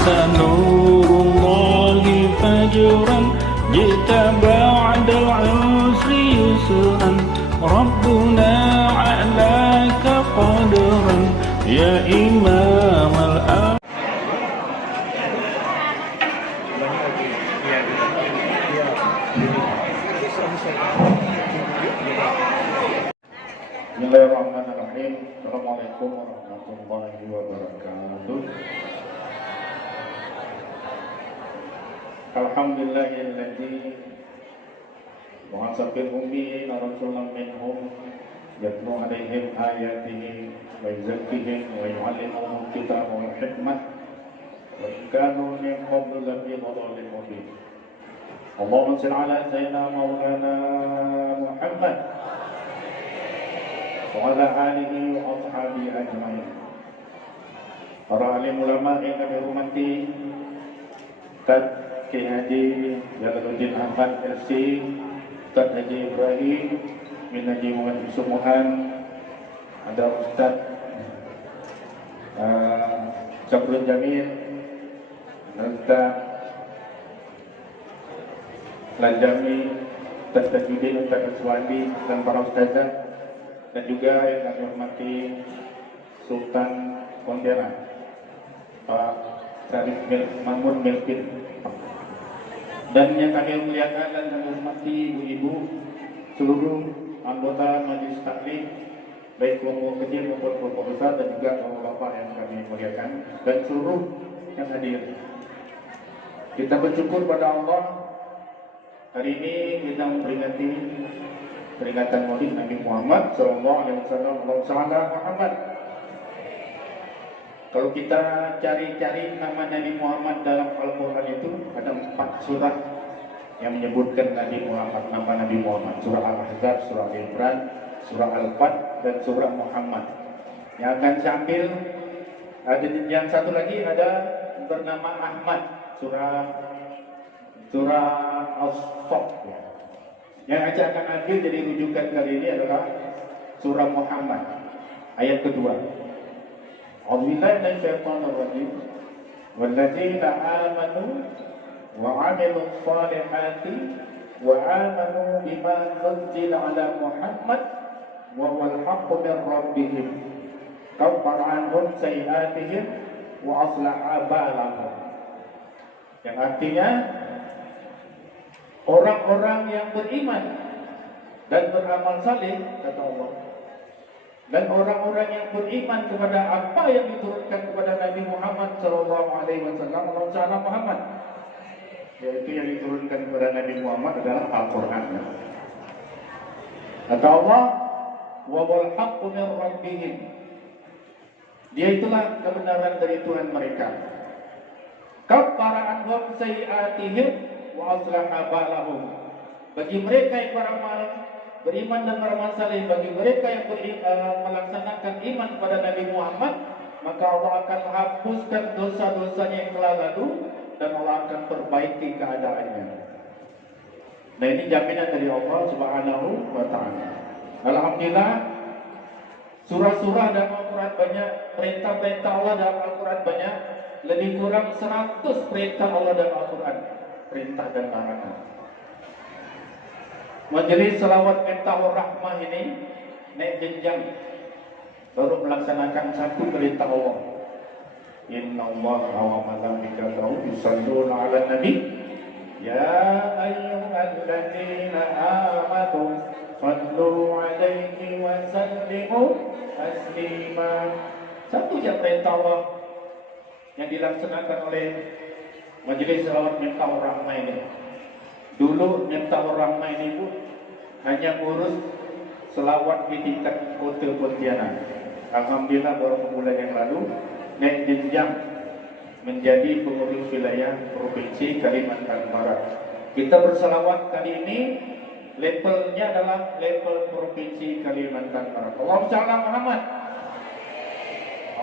أنت نور الله فجرا جئت بعد العسر يسرا ربنا علاك قدرا يا إمام الأمر. Bismillahirrahmanirrahim. Assalamualaikum warahmatullahi wabarakatuh. Alhamdulillahilladzi ba'atsa fil ummiyina rasulan minhum yatlu 'alaihim ayatihi wa yuzakkihim wa yu'allimuhum kitaba wal hikmah wa in kanu min qablu lafi dhalalin mubin. Allahumma shalli 'ala sayyidina maulana Muhammad wa ala alihi wa ashabihi ajma'in. Para alim ulama yang kami hormati, Ustaz Kiai Haji Jalaluddin Ahmad LC, Ustaz Haji Ibrahim bin Haji Muhammad Sumuhan, ada Ustaz Sabrun Jamil, Ustaz Lanjami, Ustaz Tajudin, Ustaz Aswandi, dan para ustazah, dan juga yang kami hormati Sultan Pontianak Pak Syarif Mahmud Melkin, dan yang kami muliakan dan kami hormati ibu-ibu, seluruh anggota Majelis Taklim, baik kelompok kecil maupun kelompok besar, dan juga bapak-bapak yang kami muliakan, dan seluruh yang hadir. Kita bersyukur pada Allah. Hari ini kita memperingati peringatan Maulid Nabi Muhammad Sallallahu Alaihi Wasallam. Muhammad. Kalau kita cari-cari nama Nabi Muhammad dalam Al-Quran itu ada 4 surah yang menyebutkan Nabi Muhammad, nama Nabi Muhammad. Surah Al-Ahzab, Surah Al-Imran, Surah Al-Fat, dan Surah Muhammad. Yang akan saya ambil, ada yang satu lagi ada bernama Ahmad, Surah As-Saff. Yang saya akan ambil jadi rujukan kali ini adalah Surah Muhammad ayat kedua. A'udzubillahi minasyaitonir rajim. Walladzina amanu wa 'amilus shalihati wa amanu bima nuzila 'ala Muhammad wa huwal haqqu min rabbihim kaffara 'anhum sayyi'atihim wa aslaha balahum. Yang artinya orang-orang yang beriman dan beramal saleh, kata Allah, dan orang-orang yang beriman kepada apa yang diturunkan kepada Nabi Muhammad Sallallahu Alaihi Wasallam, Muhammad, yaitu yang diturunkan kepada Nabi Muhammad adalah Al-Quran. Kata Allah, wa wal haqqu min rabbihim. Dia itulah kebenaran dari Tuhan mereka. Kaffara anhum sayyi'atihim wa aslaha balahum. Bagi mereka yang beriman dan beramal saleh, bagi mereka yang melaksanakan iman kepada Nabi Muhammad, maka Allah akan hapuskan dosa-dosanya yang telah lalu dan Allah akan perbaiki keadaannya. Nah, ini jaminan dari Allah Subhanahu wa taala. Alhamdulillah, surah-surah dalam Al-Quran banyak, perintah-perintah Allah dalam Al-Quran banyak, lebih kurang 100 perintah Allah dalam Al-Quran, perintah dan larangan. Majelis Salawat Miftahur Rahmah ini naik jenjang, baru melaksanakan 1 perintah Allah. Inna Allaha wa malaikatahu yusholluna 'alan nabi ya ayyuhalladzina amanu shallu 'alaihi wa sallimu taslima. 1 saja perintah Allah yang dilaksanakan oleh Majelis Salawat Miftahur Rahmah ini. Dulu Miftahur Rahmah ini pun hanya ngurus selawat di tingkat kota Pontianak. Alhamdulillah baru bulan yang lalu naik jenjang menjadi pengurus wilayah Provinsi Kalimantan Barat. Kita berselawat kali ini levelnya adalah level Provinsi Kalimantan Barat. Allahumma shalli ala Muhammad.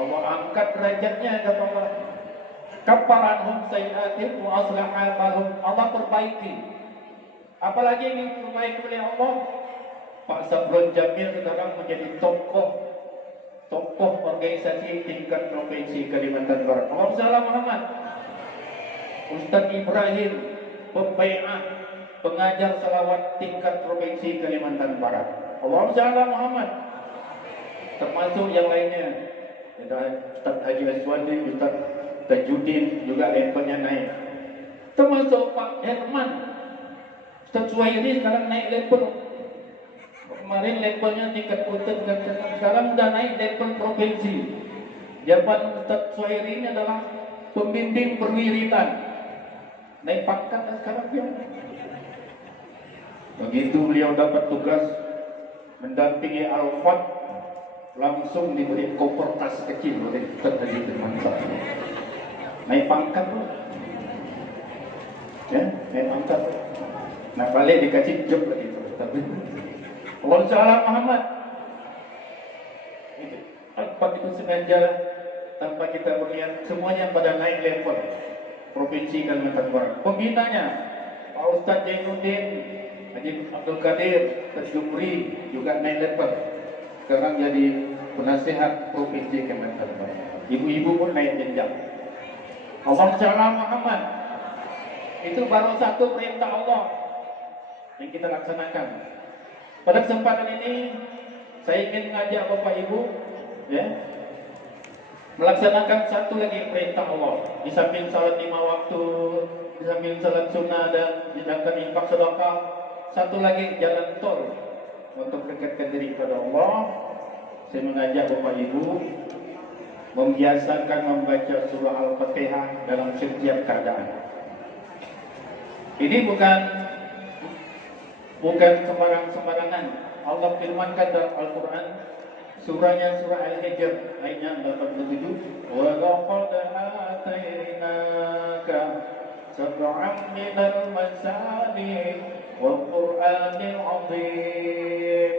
Allah angkat derajatnya, kata Allah. Kafaranhum sayyi'atihim wa aslaha balahum. Allah perbaiki. Apalagi yang diperbaiki oleh Allah. Pak Sabrun Jamil sekarang menjadi tokoh organisasi tingkat Provinsi Kalimantan Barat. Allahumma shalli ala Muhammad. Ustaz Ibrahim, pembaiat, pengajar selawat tingkat provinsi Kalimantan Barat. Allahumma shalli ala Muhammad. Termasuk yang lainnya. Ustaz Haji Aswandi, Ustaz Tajuddin juga levelnya naik. Termasuk Pak Herman, Ustaz Suhairi sekarang naik level. Kemarin levelnya tingkat kota, sekarang sudah naik level provinsi. Jabatan Ustaz Suhairi ini adalah pembimbing perwiritan. Naik pangkat sekarang dia. Begitu beliau dapat tugas mendampingi Al-Fat, langsung diberi koper tas kecil oleh Ustaz Haji Firmansyah. Naik pangkat tuh. Ya, naik pangkat. Nah, balik dikasih job lagi tuh. Tapi Allah Ta'ala Muhammad. Tanpa itu sengaja, tanpa kita berniat, semuanya pada naik level. Provinsi Kalimantan Barat. Pembinanya Pak Ustaz Jainuddin, Haji Abdul Qadir, Ustaz Jumri juga naik level. Sekarang jadi penasihat Provinsi Kalimantan Barat. Ibu-ibu pun naik jenjang. Allah Ta'ala Muhammad. Itu baru satu perintah Allah yang kita laksanakan. Pada kesempatan ini saya ingin mengajak Bapak Ibu, ya, melaksanakan satu lagi perintah Allah. Di samping salat 5 waktu, di samping salat sunnah dan sedangkan infak sedekah, satu lagi jalan tol untuk mendekatkan diri kepada Allah. Saya mengajak Bapak Ibu membiasakan membaca surah Al-Fatihah dalam setiap keadaan. Ini bukan sembarangan. Allah firmankan dalam Al-Quran, surahnya surah Al-Hijr ayatnya 87, wa laqad atainaka sab'an minal masani wal Qur'anil 'azim.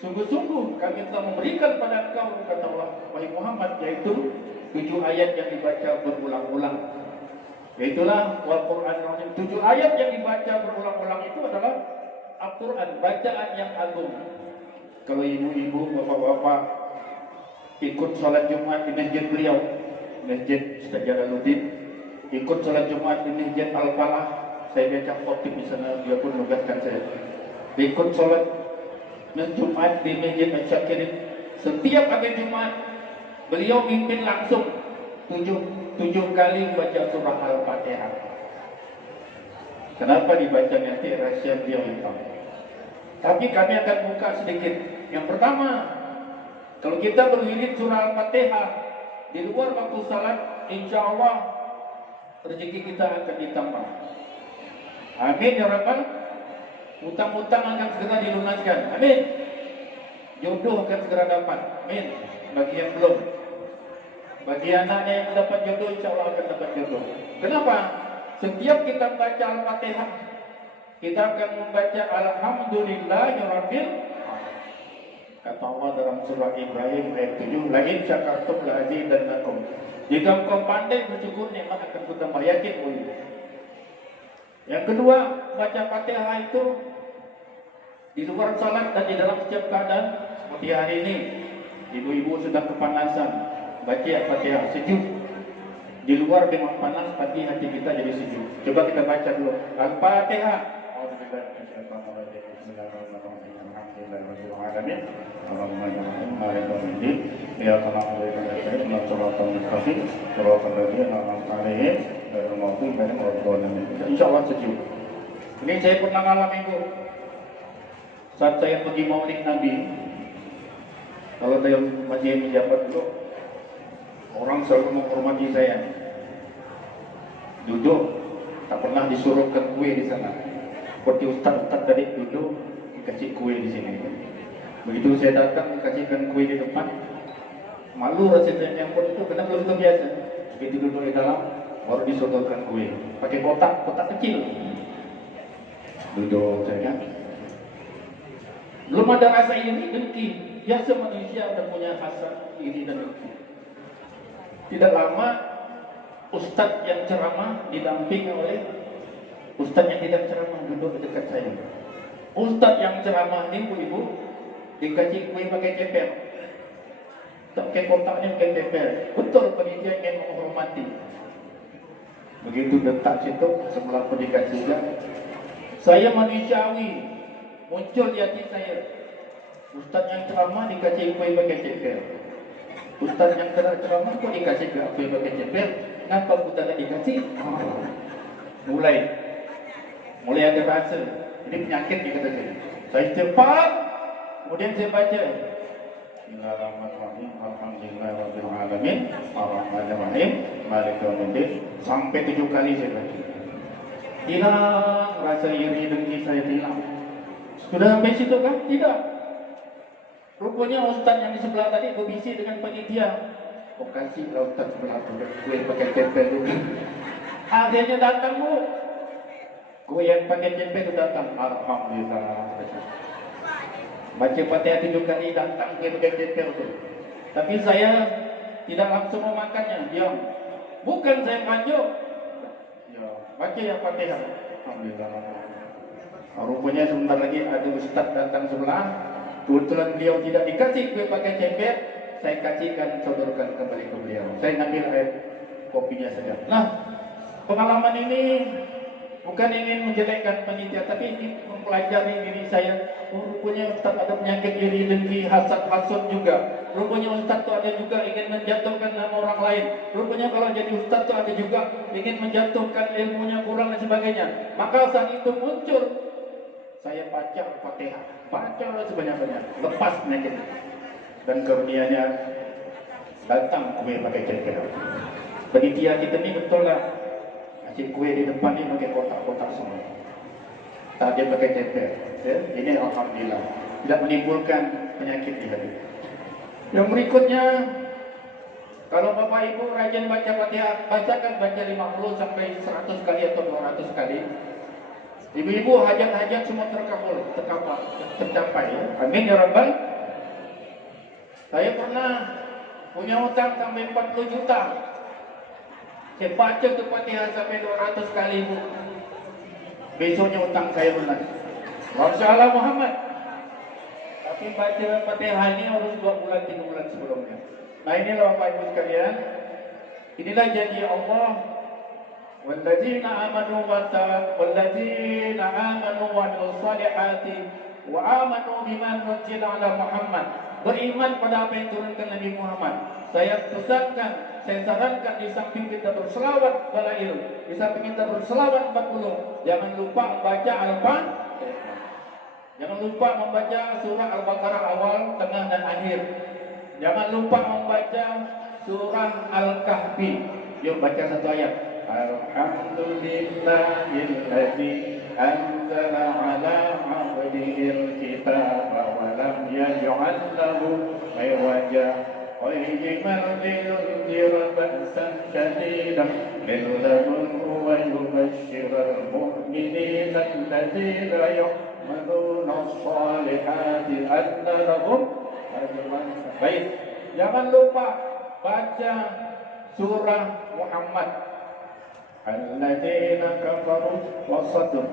Sungguh-sungguh kami telah memberikan pada engkau, kata Allah, wahai Muhammad, yaitu 7 ayat yang dibaca berulang-ulang. Yaitulah wal Qur'anil 'azim. 7 ayat yang dibaca berulang-ulang itu adalah Al-Quran, bacaan yang agung. Kalau ibu-ibu, bapak-bapak ikut sholat Jumat di masjid beliau, Masjid Ustaz Jalaluddin, ikut sholat Jumat di Masjid Al-Falah, saya baca khotib di sana, dia pun nugaskan saya. Ikut sholat Jumat di Masjid Al-Syakirin, setiap hari Jumat beliau mimpin langsung 7 kali baca surah Al-Fatihah. Kenapa dibaca nanti rahasia beliau itu? Tapi kami akan buka sedikit. Yang pertama, kalau kita berwirid surah Al-Fatihah di luar waktu salat, insya Allah rezeki kita akan ditambah. Amin ya Rabbal. Utang-utang akan segera dilunaskan. Amin. Jodoh akan segera dapat. Amin. Bagi yang belum, bagi anaknya yang dapat jodoh, insya Allah akan dapat jodoh. Kenapa? Setiap kita baca Al-Fatihah, kita akan membaca Alhamdulillahirabbil alamin. Kata Allah dalam surah Ibrahim ayat 7, la in syakartum la azidannakum. Jika engkau pandai bersyukur, nikmat akan kutambah. Yakin boleh. Yang kedua, baca Fatihah itu di luar salat dan di dalam setiap keadaan. Seperti hari ini, ibu-ibu sedang kepanasan, baca Fatihah sejuk. Di luar memang panas, tapi hati kita jadi sejuk. Coba kita baca dulu Al-Fatihah. Insyaallah sejuk. Ini saya pernah ngalamin itu. Saat saya pergi maulid Nabi, kalau saya masih menjabat dulu, orang selalu menghormati saya. Duduk, tak pernah disuruhkan kue di sana. Seperti ustaz-ustaz tadi duduk, dikasih kue di sini. Begitu saya datang, dikasihkan kue di depan. Malu rasanya yang itu, karena belum terbiasa. Begitu duduk di dalam, baru disodorkan kue. Pakai kotak kecil. Duduk saya. Belum ada rasa iri dengki. Biasa manusia ada punya rasa iri dan dengki. Tidak lama ustadz yang ceramah didampingi oleh ustadz yang tidak ceramah duduk di dekat saya. Ustadz yang ceramah ini ibu dikasih kue pakai cepel, pakai kotaknya pakai cepel. Betul panitia ingin menghormati. Begitu detak situ sebelah pendidikan juga, saya manusiawi muncul di hati saya. Ustaz yang ceramah dikasih kue pakai cepel. Ustaz yang ceramah kok dikasih kue pakai cepel? Kenapa aku tak dikasih? Mulai ada rasa. Ini penyakit dia kata saya. Saya cepat, kemudian saya baca. Bismillahirrahmanirrahim. Alhamdulillahirabbil alamin. Arrahmanirrahim. Maliki yaumiddin. Sampai 7 kali saya baca. Hilang rasa iri dengki saya hilang. Sudah sampai situ kan? Tidak. Rupanya ustaz yang di sebelah tadi berbisi dengan panitia. Oh kasihlah ustaz sebelah tu, kue pakai tempel dulu. Akhirnya datang bu. Kue yang pakai tempel itu datang. Alhamdulillah. Baca Fatihah 7 kali datang kue pakai tempel itu. Tapi saya tidak langsung memakannya. Diam. Bukan saya manjuk. Ya, baca yang Fatihah. Alhamdulillah. Rupanya sebentar lagi ada ustaz datang sebelah. Kebetulan beliau tidak dikasih kue pakai cember, saya kasihkan, sodorkan kembali ke beliau. Saya ngambil air kopinya saja. Nah, pengalaman ini bukan ingin menjelekkan panitia, tapi ini mempelajari diri saya. Oh, rupanya ustaz ada penyakit iri dengki, hasad hasud juga. Rupanya ustaz itu ada juga ingin menjatuhkan nama orang lain. Rupanya kalau jadi ustaz itu ada juga ingin menjatuhkan ilmunya kurang dan sebagainya. Maka saat itu muncul, saya baca Fatihah, baca sebanyak-banyak, lepas penyakit. Dan karunia-Nya datang kue pakai cengkeh. Panitia kita ni betul lah, ngasih kue di depan ni pakai kotak-kotak semua. Tak dia pakai cengkeh. Ya? Ini alhamdulillah tidak menimbulkan penyakit di hati. Yang berikutnya, kalau Bapak Ibu rajin baca Fatihah, baca 50 sampai 100 kali atau 200 kali. Ibu-ibu hajat-hajat semua tercapai ya. Amin ya Rabbal. Saya pernah punya hutang sampai 40 juta. Saya baca tu Fatihah sampai 200 kali bu. Besoknya hutang saya lunas. Masyaallah Muhammad. Tapi baca Fatihah ini harus 2 bulan 3 bulan sebelumnya. Nah inilah Bapak Ibu sekalian. Inilah janji Allah. والذين آمنوا وعملوا الصالحات وآمنوا بما نزل على محمد. Beriman pada apa yang turunkan Nabi Muhammad. Saya pesankan, saya sarankan di samping kita berselawat balail, di samping kita berselawat 40, jangan lupa baca Al-Fatihah. Jangan lupa membaca surah Al-Baqarah awal, tengah dan akhir. Jangan lupa membaca surah Al-Kahfi. Yuk baca satu ayat. Alhamdulillahilladzi anzala ala 'abdihil kitaba wa lam yaj'al lahu 'iwaja qayyiman liyunzira ba'san shadidan min ladunhu wa yubashshiral mu'minina alladzina ya'maluna as-salihati anna lahum ajran. Baik, jangan lupa baca surah Muhammad. Alladzina kafaru wa saddu.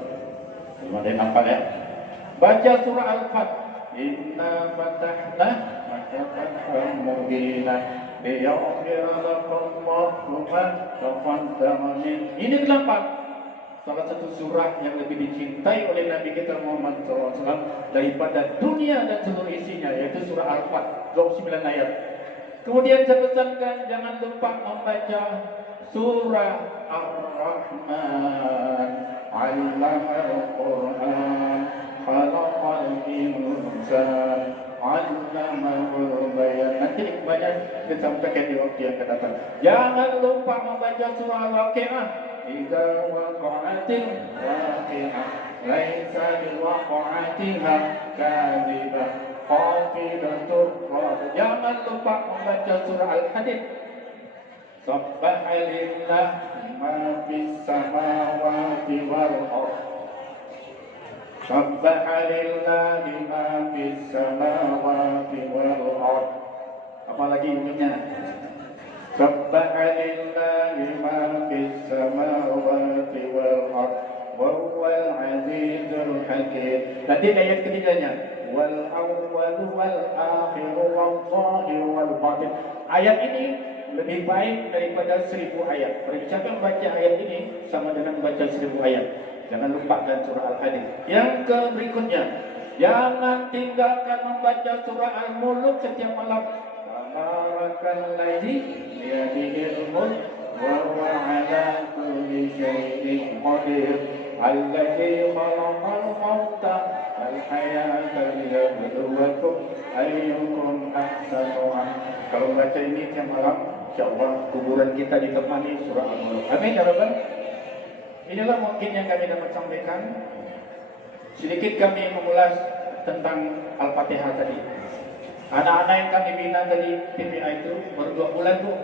Ada nampak ya? Baca surah Al-Fatihah. Inna fatahna fathan mubina liyaghfira lakum Allahu ma taqaddama min. Ini kenapa? Salah satu surah yang lebih dicintai oleh Nabi kita Muhammad SAW daripada dunia dan seluruh isinya, yaitu surah Al-Fatihah 29 ayat. Kemudian saya pesankan jangan lupa membaca surah Ar-Rahman, 'allamal Qur'an, khalaqal insan, 'allamahul bayan. Nanti banyak disampaikan di waktu yang akan datang. Jangan lupa membaca surah Al-Waqi'ah. Idza waqa'atil waqi'ah, laisa liwaqa'atiha kadhibah, qafilatur rad. Jangan lupa membaca surah Al-Hadid. Sabbaha lillahi ma fis samawati wal ardh. Sabbaha lillahi ma fis samawati wal ardh. Apalagi bunyinya? Sabbaha lillahi ma fis samawati wal ardh wa huwal azizul hakim. Nanti ayat ketiganya, wal awwal wal akhir wal zahir wal batin. Ayat ini lebih baik daripada 1000 ayat. Siapa yang baca ayat ini sama dengan baca 1000 ayat. Jangan lupakan surah Al-Hadid. Yang berikutnya, jangan tinggalkan membaca surah Al-Mulk setiap malam. Tabarakalladzi biyadihil mulk wa huwa ala kulli syai'in qadir. Alladzi khalaqal mauta wal hayata liyabluwakum ayyukum ahsanu amala. Kalau baca ini tiap malam, insyaallah kuburan kita ditemani surah Al-Mulk. Amin ya rabbal. Inilah mungkin yang kami dapat sampaikan. Sedikit kami mengulas tentang Al-Fatihah tadi. Anak-anak yang kami bina tadi PPA itu baru 2 bulan tuh,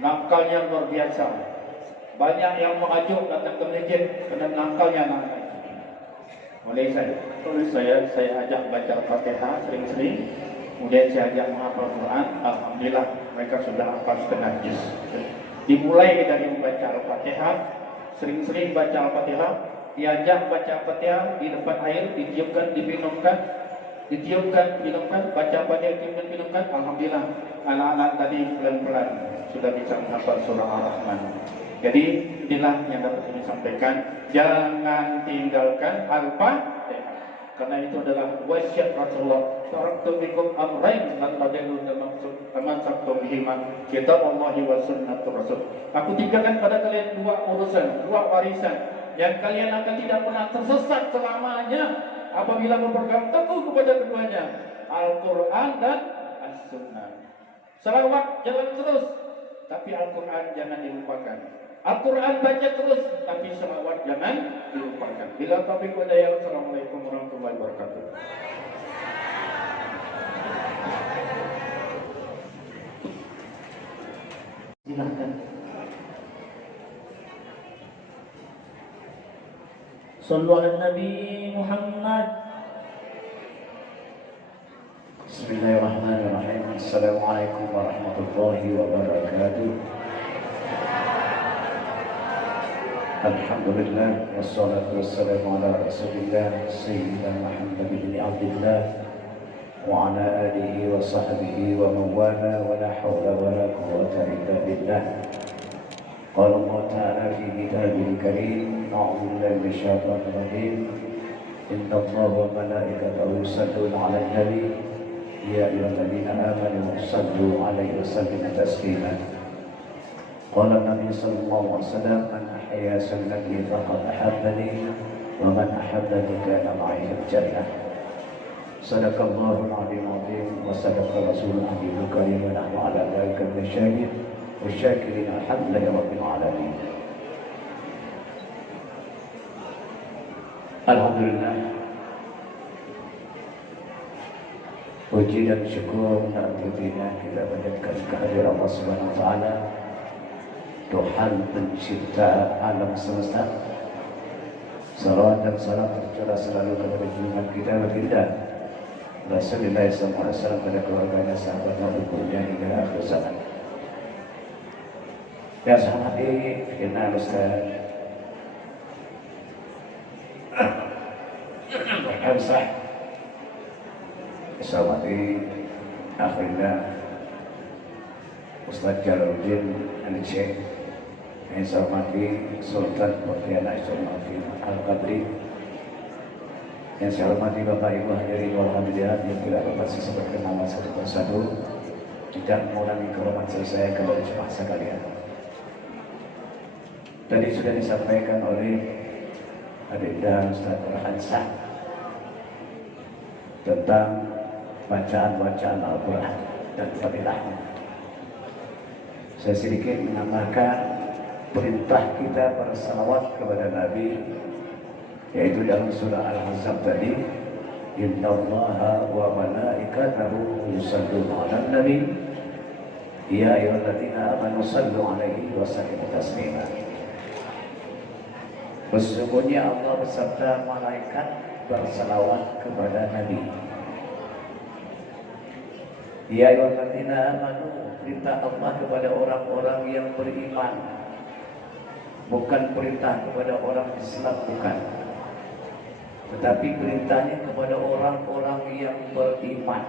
nakalnya luar biasa. Banyak yang mengajuk datang ke masjid karena nakalnya anak-anak. Oleh saya ajak baca Al-Fatihah sering-sering. Kemudian saya ajak menghafal Quran. Alhamdulillah mereka sudah hafal setengah juz. Dimulai dari membaca Al-Fatihah, sering-sering baca Al-Fatihah, diajak baca Al-Fatihah di depan air, ditiupkan, diminumkan, ditiupkan, minumkan, baca Al-Fatihah, ditiupkan, minumkan. Alhamdulillah anak-anak tadi pelan-pelan sudah bisa menghafal surah Ar-Rahman. Jadi inilah yang dapat kami sampaikan. Jangan tinggalkan Al-Fatihah, karena itu adalah wasiat Rasulullah. Taraktu bikum amrayn lan tadillu tamassaktum bihima kitaballahi wa sunnatur rasul. Aku tinggalkan pada kalian 2 urusan, 2 warisan yang kalian akan tidak pernah tersesat selamanya apabila berpegang teguh kepada keduanya, Al-Quran dan As-Sunnah. Salawat jalan terus, tapi Al-Quran jangan dilupakan. Al-Quran baca terus, tapi salawat jangan dilupakan. Bila taufiq wa hidayah. Assalamualaikum warahmatullahi wabarakatuh. Silahkan. Sallu ala Nabi Muhammad. Bismillahirrahmanirrahim. Assalamualaikum warahmatullahi wabarakatuh. Alhamdulillah wassalatu wassalamu ala Rasulillah Sayyidina Muhammad bin Abdullah wa ala alihi wa sahbihi wa man wala wa la hawla wa la quwwata illa billah. Qala Allah Ta'ala fi kitabil karim, a'udzu billahi minasy syaithanir rajim. Inna Allaha wa malaikatahu yusalluna 'alan nabi ya ayyuhalladzina amanu sallu 'alaihi wa sallimu taslima. Qala Nabi sallallahu alaihi wasallam, man ahya sunnati faqad ahabbani wa man ahabbani kana ma'i fil jannah. Sadaqallahul 'azim wa sadaqa rasulul habibul karim wa nahnu 'ala dzalika minasyahidin wasyakirin alhamdulillahi rabbil alamin. Alhamdulillah, puji dan syukur dan terima kita panjatkan kehadiran Allah Subhanahu wa taala, Tuhan pencipta alam semesta. Salawat dan salam tercurah selalu kepada junjungan kita baginda Rasulullah SAW, pada keluarganya, sahabatnya, bukunya hingga akhir zaman. Ya sahabat, kita Ustaz Hamzah, sahabat akhirnya Ustaz Jalaluddin Al-Syekh, yang saya hormati Sultan Pontianak Al-Qadri, yang saya hormati Bapak Ibu hadirin wal hadirat yang tidak dapat saya sebutkan nama satu persatu, tidak mengurangi kehormatan saya kepada jemaah sekalian. Tadi sudah disampaikan oleh Adinda Ustaz Al-Hansah tentang bacaan-bacaan Al-Quran dan fadilahnya. Saya sedikit menambahkan perintah kita bersalawat kepada Nabi, yaitu dalam surah Al-Ahzab tadi, innallaha wa malaikatahu yusalluna 'alan nabi ya ayyuhalladzina amanu sallu 'alaihi wa sallimu taslima. Sesungguhnya Allah beserta malaikat bersalawat kepada Nabi. Ya ayyuhalladzina amanu, perintah Allah kepada orang-orang yang beriman, bukan perintah kepada orang Islam, bukan, tetapi perintahnya kepada orang-orang yang beriman.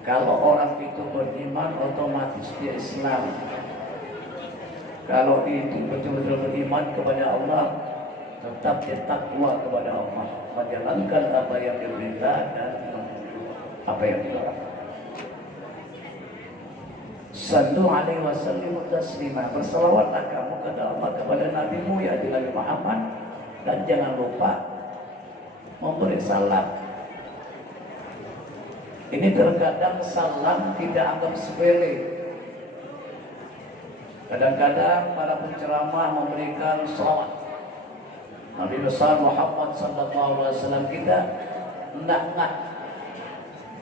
Kalau orang itu beriman, otomatis dia Islam. Kalau dia itu betul-betul beriman kepada Allah, tetap dia takwa kepada Allah, menjalankan apa yang diperintah dan apa yang dilarang. Sallu alaihi wasallimu taslima. Bersalawatlah kamu kepada Allah, kepada Nabi-Mu ya Nabi Muhammad, dan jangan lupa memberi salam. Ini terkadang salam tidak anggap sepele. Kadang-kadang para penceramah memberikan salawat. Nabi besar Muhammad sallallahu alaihi wasallam kita enggak.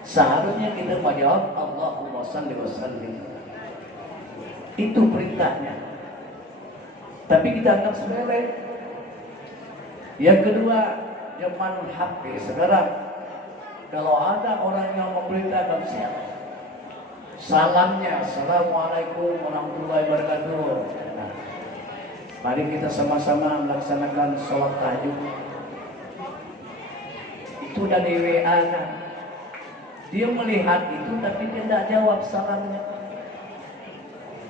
Seharusnya kita menjawab Allahumma shalli wa sallim. Itu perintahnya. Tapi kita anggap sepele. Yang kedua, zaman HP sekarang, kalau ada orang yang memberitakan siapa, salamnya Assalamualaikum warahmatullahi wabarakatuh. Nah, mari kita sama-sama melaksanakan sholat tahajud. Itu dari WA. Dia melihat itu tapi dia tidak jawab salamnya.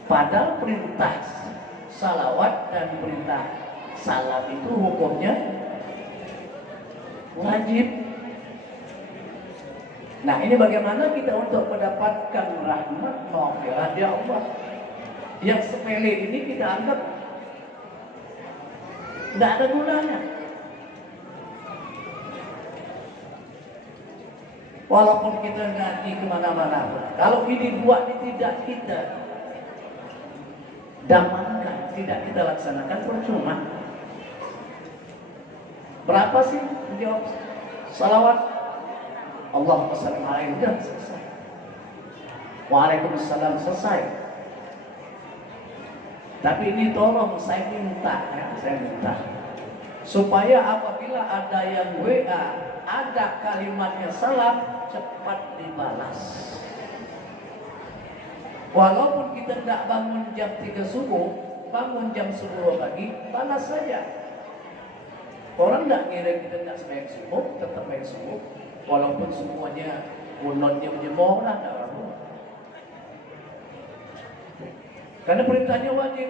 Padahal perintah salawat dan perintah salam itu hukumnya wajib. Nah, ini bagaimana kita untuk mendapatkan rahmat maghfirah dari Allah. Yang sepele ini kita anggap tidak ada gunanya. Walaupun kita ngaji kemana-mana, kalau ini buat tidak kita damankan, tidak kita laksanakan, percuma. Berapa sih menjawab salawat? Allahumma shalli alaihi wasallam, selesai. Waalaikumsalam, selesai. Tapi ini tolong saya minta, supaya apabila ada yang WA, ada kalimatnya salam, cepat dibalas. Walaupun kita tidak bangun jam 3 subuh, bangun jam 10 pagi, balas saja. Orang tidak ngira kita tidak sembahyang subuh, tetap sembahyang subuh. Walaupun semuanya unonnya menjemur, tidak apa-apa. Karena perintahnya wajib.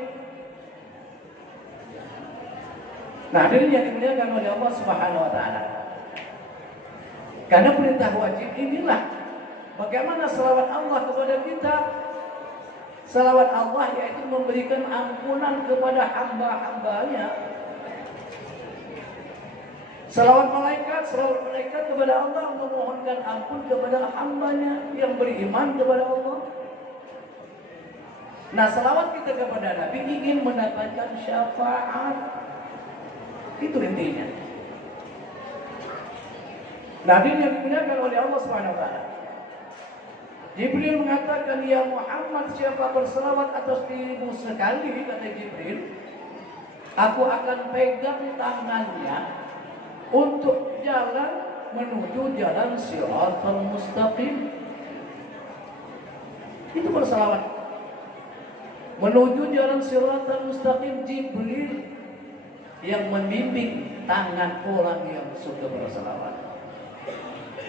Nah, ini yang dimuliakan oleh Allah Subhanahu wa taala. Karena perintah wajib inilah bagaimana selawat Allah kepada kita. Selawat Allah yaitu memberikan ampunan kepada hamba-hambanya. Selawat malaikat kepada Allah memohonkan ampun kepada hambanya yang beriman kepada Allah. Nah, selawat kita kepada Nabi ingin mendapatkan syafaat. Itu intinya. Nabi yang dimuliakan oleh Allah Subhanahu wa taala. Jibril mengatakan, "Ya Muhammad, siapa berselawat atas dirimu sekali," kata Jibril, "aku akan pegang tangannya untuk jalan menuju jalan Shiratal Mustaqim." Itu berselawat. Menuju jalan Shiratal Mustaqim, Jibril yang membimbing tangan orang yang sudah berselawat.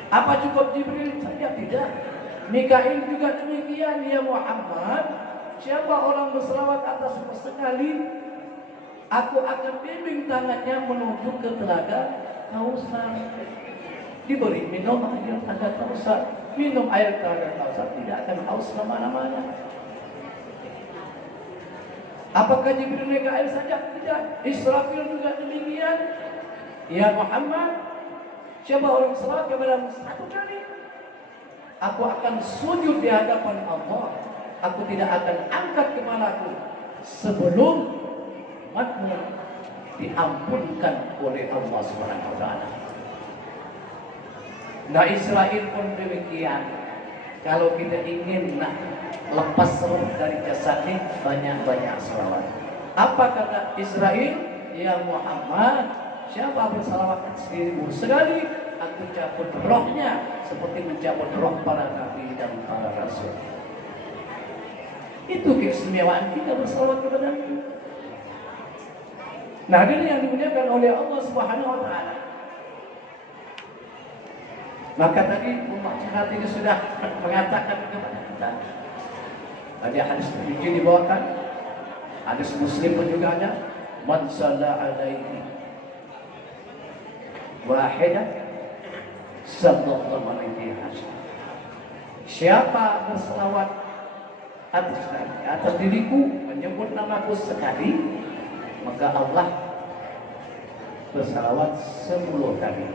Apa cukup Jibril saja? Tidak. Mikail juga demikian. "Ya Muhammad, siapa orang berselawat atasmu sekali, aku akan bimbing tangannya menuju ke telaga Kausar." Diberi minum air telaga Kausar. Minum air telaga Kausar, tidak akan haus kemana-mana. Apakah Jibril Mikail saja? Tidak. Israfil juga demikian. "Ya Muhammad, siapa orang selawat kepadamu satu kali, aku akan sujud di hadapan Allah. Aku tidak akan angkat kepalaku sebelum umatmu diampunkan oleh Allah Subhanahu wa taala." Nah, Israel pun demikian. Kalau kita ingin lepas roh dari jasad ini, banyak-banyak selawat. Apa kata Israel? "Ya Muhammad, siapa bersalawat atas dirimu sekali, aku cabut rohnya seperti mencabut roh para nabi dan para rasul." Itu keistimewaan kita bersalawat kepada Nabi. Nah, ini yang dimuliakan oleh Allah Subhanahu wa taala. Maka tadi Umar Syahad ini sudah mengatakan kepada kita. Ada hadis Tirmidzi dibawakan, hadis Muslim pun juga ada. Man shalla alaihi wahidah sallallahu alaihi wasallam. Siapa berselawat atas diriku, menyebut namaku sekali, maka Allah bersalawat 10 kali.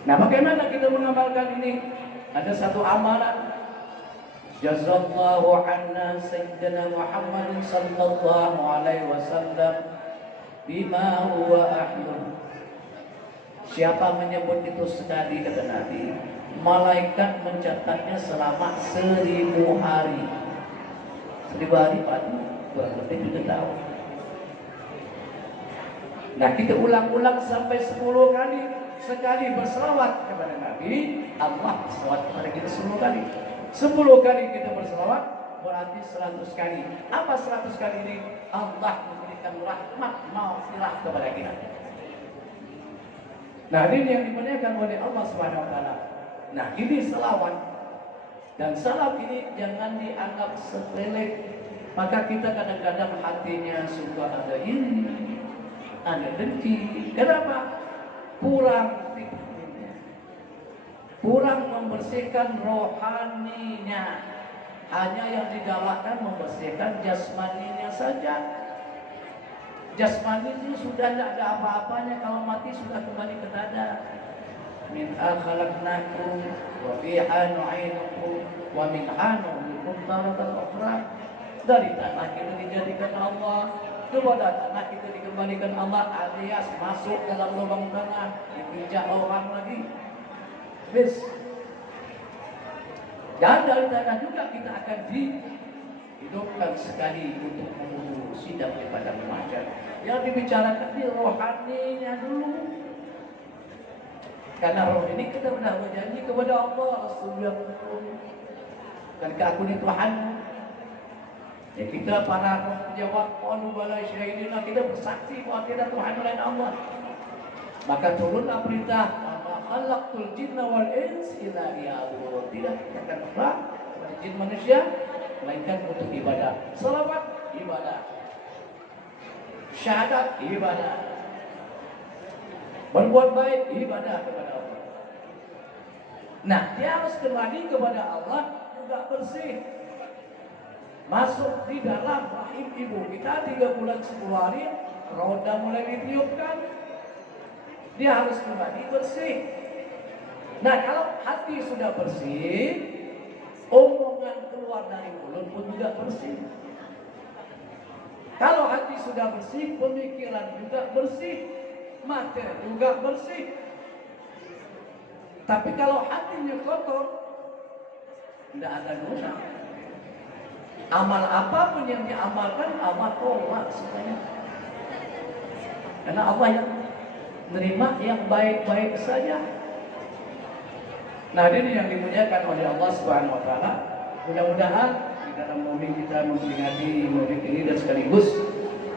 Nah, bagaimana kita mengamalkan ini? Ada satu amalan. Jazallahu anna sayyidina Muhammad sallallahu alaihi wasallam bima huwa ahlu. Siapa menyebut itu sekali, kata Nabi, malaikat mencatatnya selama 1000 hari. 1000 hari Pak, kurang lebih 7 tahun. Nah, kita ulang-ulang sampai 10 kali. Sekali berselawat kepada Nabi, Allah berselawat kepada kita 10 kali. 10 kali kita berselawat berarti 100 kali. Apa 100 kali ini? Allah memberikan rahmat maghfirah kepada kita. Nah, ini yang dimuliakan oleh Allah Subhanahu wa taala. Nah, ini selawat. Dan salam ini jangan dianggap sepele. Maka kita kadang-kadang hatinya suka ada ini, ada dengki. Kenapa? Kurang fikirnya, kurang membersihkan rohaninya. Hanya yang digalakkan membersihkan jasmaninya saja. Jasmani itu sudah tidak ada apa-apanya, kalau mati sudah kembali ke dada. Min khalaqnakum wa fiha nu'idukum wa minha nukhrijukum taratan ukhra. Dari tanah kita dijadikan Allah, kepada tanah kita dikembalikan Allah, alias masuk dalam lubang tanah, dipijak orang lagi. Bis. Dan dari tanah juga kita akan dihidupkan sekali untuk membunuh sidang kepada mahsyar. Yang dibicarakan di rohaninya dulu. Karena roh ini kita sudah berjanji kepada Allah, Rasulullah, dan keakuan Tuhan. Ya, kita para roh jawab qalu bala syahidina, kita bersaksi bahwa tidak Tuhan selain Allah. Maka turunlah perintah, ma khalaqtul jinna wal ins illa liya'budun. Tidak akan pernah jin manusia melainkan untuk ibadah. Salawat ibadah, syahadat ibadah, berbuat baik ibadah kepada Allah. Nah, dia harus kembali kepada Allah juga bersih. Masuk di dalam rahim ibu kita 3 bulan 10 hari, roda mulai ditiupkan, dia harus kembali bersih. Nah, kalau hati sudah bersih, omongan keluar dari mulut pun juga bersih. Kalau hati sudah bersih, pemikiran juga bersih, mata juga bersih. Tapi kalau hatinya kotor, tidak ada guna. Amal apapun yang diamalkan, amal tolak semuanya. Karena Allah yang menerima yang baik-baik saja. Nah, ini yang dimuliakan oleh Allah Subhanahu wa taala. Mudah-mudahan di dalam maulid kita memperingati maulid ini dan sekaligus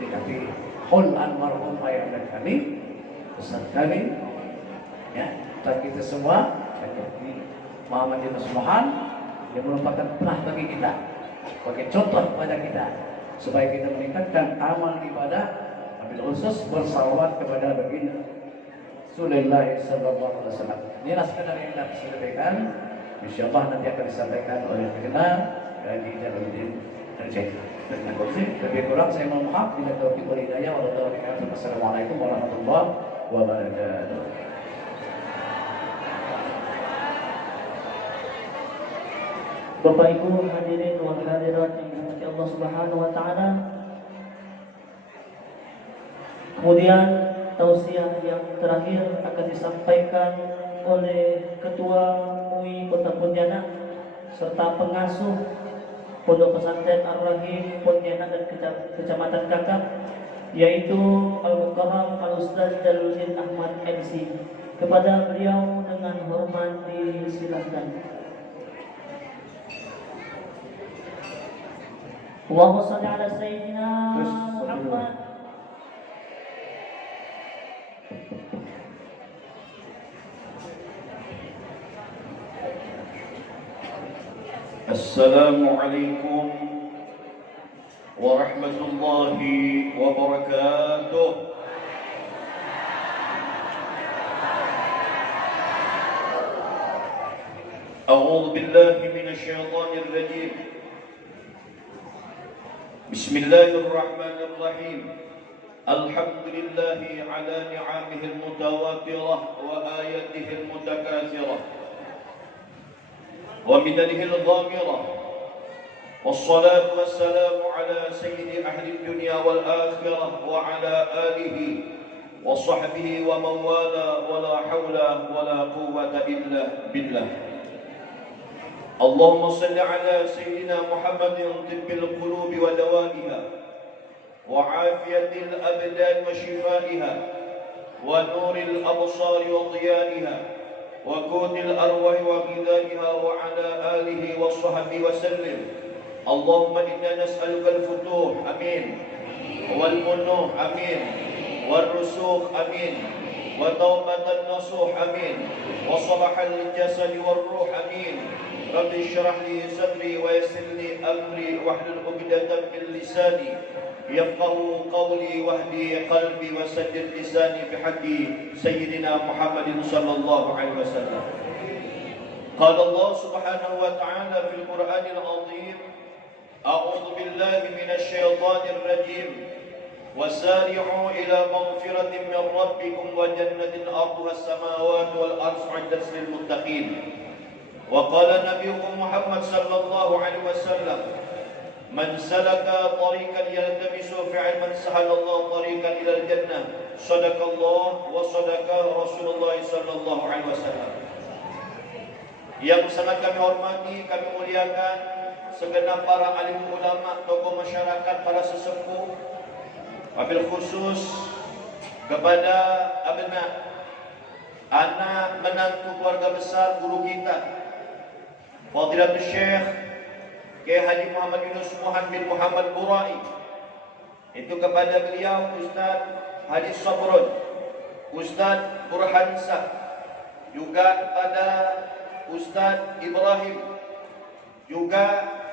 dikasih hul almarhum ayah dan kami, besar kami, ya, dan kita semua, jadi Muhammadin Rasulullah yang merupakan pelah bagi kita, sebagai contoh kepada kita, supaya kita meningkatkan amal ibadah, wabil khusus bersalawat kepada baginda Rasulullah sallallahu alaihi wasallam. Inilah sekadar yang dapat saya sampaikan. Insyaallah nanti akan disampaikan oleh kita dari Jalaluddin Al-Jain. Terima kasih. Lebih kurang saya mohon maaf. Bila taufiq wal hidayah wa Assalamualaikum warahmatullahi wabarakatuh. Bapak Ibu hadirin wal hadirat yang dirahmati Allah Subhanahu wa taala. Kemudian tausiah yang terakhir akan disampaikan oleh Ketua MUI Kota Pontianak serta pengasuh Pondok Pesantren Ar-Rahim Pontianak dan Kecamatan Kakap, yaitu Al-Mukarram Al-Ustaz Jalaluddin Ahmad MC. Kepada beliau dengan hormat disilahkan. Allahumma shalli ala sayyidina Muhammad. السلام عليكم ورحمة الله وبركاته. أعوذ بالله من الشيطان الرجيم. بسم الله الرحمن الرحيم. الحمد لله على نعمه المتواترة وآياته المتكاثرة ومننه الغامرة، والصلاة والسلام على سيد أهل الدنيا والآخرة وعلى آله وصحبه ومن والاه، ولا حول ولا قوة إلا بالله. اللهم صل على سيدنا محمد طب القلوب ودوائها وعافية الأبدان وشفائها ونور الأبصار وضيائها وقوت الأرواح وغذائها وعلى آله وصحبه وسلم. اللهم إنا نسألك الفتوح، أمين، والمنوح، أمين، والرسوخ، أمين، وتوبة النصوح، أمين، وصلاح الجسد والروح، أمين. رب اشرح لي صدري ويسر لي أمري واحلل عقدة من لساني يفقه قولي واهدي قلبي وسدد لساني بحق سيدنا محمد صلى الله عليه وسلم. قال الله سبحانه وتعالى في القرآن العظيم: أعوذ بالله من الشيطان الرجيم، وسارعوا إلى مغفرة من ربكم وجنة أرضها السماوات والأرض أعدت للمتقين. وقال نبيكم محمد صلى الله عليه وسلم: من سلك طريقا يلتمس في علما سهل الله طريقا إلى الجنة. صدق الله وصدق رسول الله صلى الله عليه wasallam. Yang sangat kami hormati, kami muliakan segenap para alim ulama, tokoh masyarakat, para sesepuh, wabil khusus kepada abna, anak menantu keluarga besar guru kita Fadilatul Syekh Kiai Haji Muhammad Yunus Muhan bin Muhammad Burai, itu kepada beliau Ustaz Haji Sabrun, Ustaz Burhansah, juga kepada Ustaz Ibrahim, juga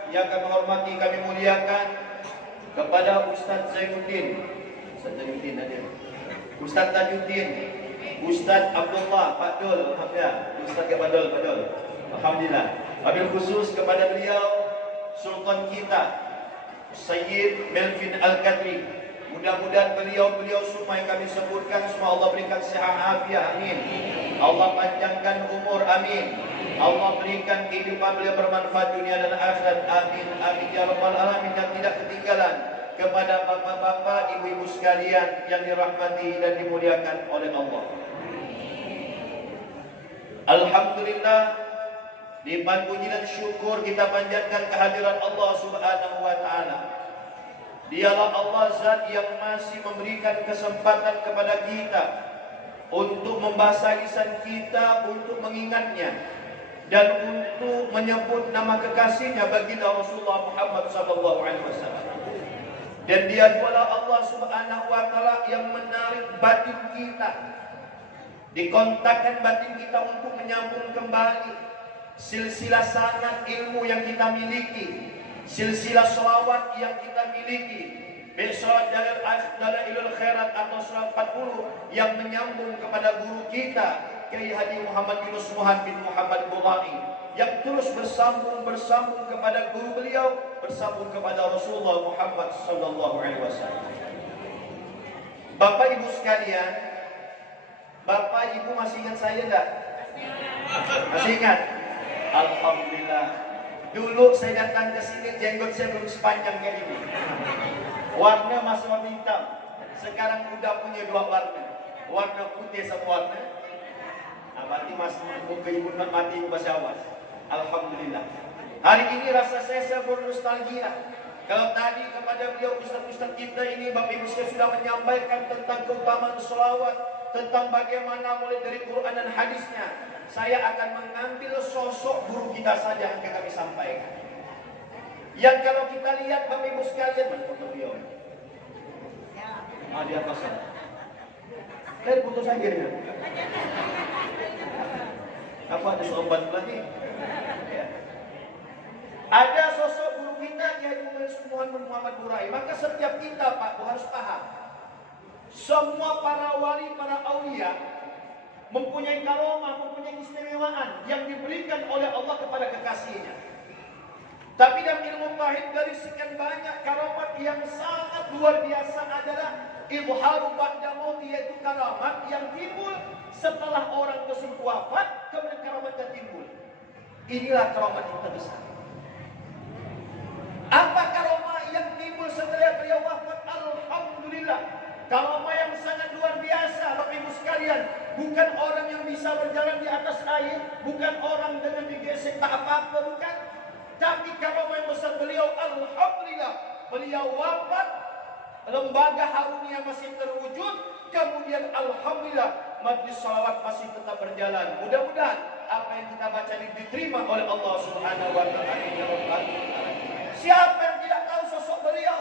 yang kami hormati, kami muliakan kepada Ustaz Zainuddin, Ustaz Zainuddin ada, Ustaz Tajuddin, Ustaz Abdullah, Pak Dul, alhamdulillah, Ustaz Kepadul, alhamdulillah. Wabil khusus kepada beliau Sultan kita Sayyid Melvin Al-Qadri. Mudah-mudahan beliau semua yang kami sebutkan semua Allah berikan sehat afiat, amin. Allah panjangkan umur, amin. Allah berikan kehidupan beliau bermanfaat dunia dan akhirat, amin, amin ya rabbal alamin. Dan tidak ketinggalan kepada bapak-bapak, ibu-ibu sekalian yang dirahmati dan dimuliakan oleh Allah. Alhamdulillah, limpah puji dan syukur kita panjatkan kehadiran Allah Subhanahu wa taala. Dialah Allah zat yang masih memberikan kesempatan kepada kita untuk membasahi lisan kita, untuk mengingatnya dan untuk menyebut nama kekasihnya baginda Rasulullah Muhammad sallallahu alaihi wasallam. Dan dia adalah Allah Subhanahu wa taala yang menarik batin kita, dikontakkan batin kita untuk menyambung kembali silsilah sanad ilmu yang kita miliki, silsilah selawat yang kita miliki, besok Dalailul Khairat atau surah 40 yang menyambung kepada guru kita Kiai Haji Muhammad Yunus Muhan bin Muhammad Burai, yang terus bersambung kepada guru beliau, bersambung kepada Rasulullah Muhammad sallallahu alaihi wasallam. Bapak Ibu sekalian, Bapak Ibu masih ingat saya enggak? Masih ingat? Alhamdulillah. Dulu saya datang ke sini jenggot saya belum sepanjang kayak ini. Warna masih warna hitam. Sekarang udah punya dua warna. Warna putih sama warna. Nah, berarti masih muka ibu mati masih awas. Alhamdulillah. Hari ini rasa saya bernostalgia. Kalau tadi kepada beliau ustaz-ustaz kita ini, Bapak Ibu saya sudah menyampaikan tentang keutamaan selawat, tentang bagaimana mulai dari Quran dan hadisnya. Saya akan mengambil sosok guru kita saja yang kami sampaikan. Yang kalau kita lihat Bapak Ibu sekalian, mana foto beliau? Di atas sana. Lihat foto saya kira. Apa ada sobat lagi? Ya. Ada sosok guru kita Kiai Muhammad Burai. Maka setiap kita Pak harus paham, semua para wali, para aulia mempunyai karomah, mempunyai keistimewaan yang diberikan oleh Allah kepada kekasihnya. Tapi dalam ilmu tauhid dari sekian banyak karamat yang sangat luar biasa adalah izharu ba'da maut, yaitu karamat yang timbul setelah orang tersebut wafat, kemudian karamatnya timbul. Inilah karamat yang terbesar. Apa karomah yang timbul setelah beliau wafat? Alhamdulillah, karomah yang sangat luar biasa Bapak Ibu sekalian. Bukan orang yang bisa berjalan di atas air, bukan orang dengan digesek tak apa-apa, bukan. Tapi karomah yang besar beliau, alhamdulillah, beliau wafat, lembaga harunia masih terwujud, kemudian alhamdulillah majlis salawat masih tetap berjalan. Mudah-mudahan apa yang kita baca ini diterima oleh Allah Subhanahu wa taala. Siapa yang tidak tahu sosok beliau?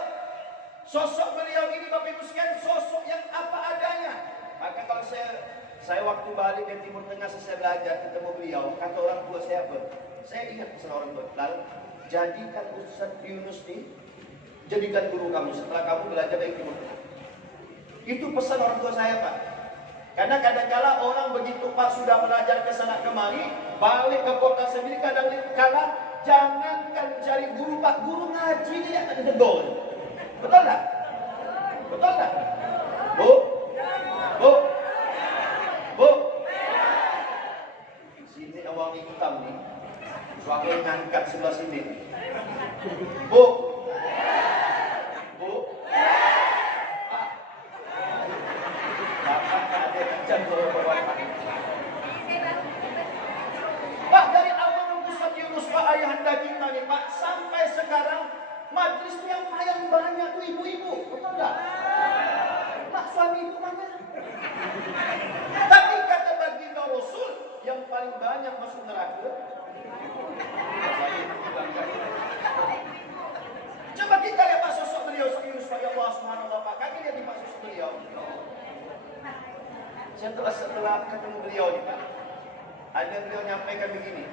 Sosok beliau ini Bapak Ibu sekalian, sosok yang apa adanya. Maka kalau saya waktu balik dari Timur Tengah, saya belajar ketemu beliau, kata orang tua saya apa? Saya ingat pesan orang tua, lalu jadikan Ustaz Yunus ini, jadikan guru kamu setelah kamu belajar dari Timur Tengah. Itu pesan orang tua saya Pak. Karena kadang-kala orang begitu Pak sudah belajar ke sana kemari, balik ke kota sendiri, kadang-kala jangankan cari guru Pak, guru ngaji dia ada gedor. Betul tak? Betul tak? Bu? Bu? Bu? Sini awal hitam nih. Suami ngangkat sebelah sini. Bu? Bu? Pak? Bapak tak ada kerjaan Bapak. Pak, dari awal Ustaz Yunus Pak, ayahanda kita nih Pak, sampai sekarang majlis yang paling banyak tuh ibu-ibu, betul enggak? Nak suami itu mana? Tapi kata baginda Rasul, yang paling banyak masuk neraka. Coba kita lihat Pak sosok beliau, Yunus Pak, ya Allah Subhanahu wa taala. Kami lihat di Pak sosok beliau. Setelah ketemu beliau nih Pak, ada beliau nyampaikan begini.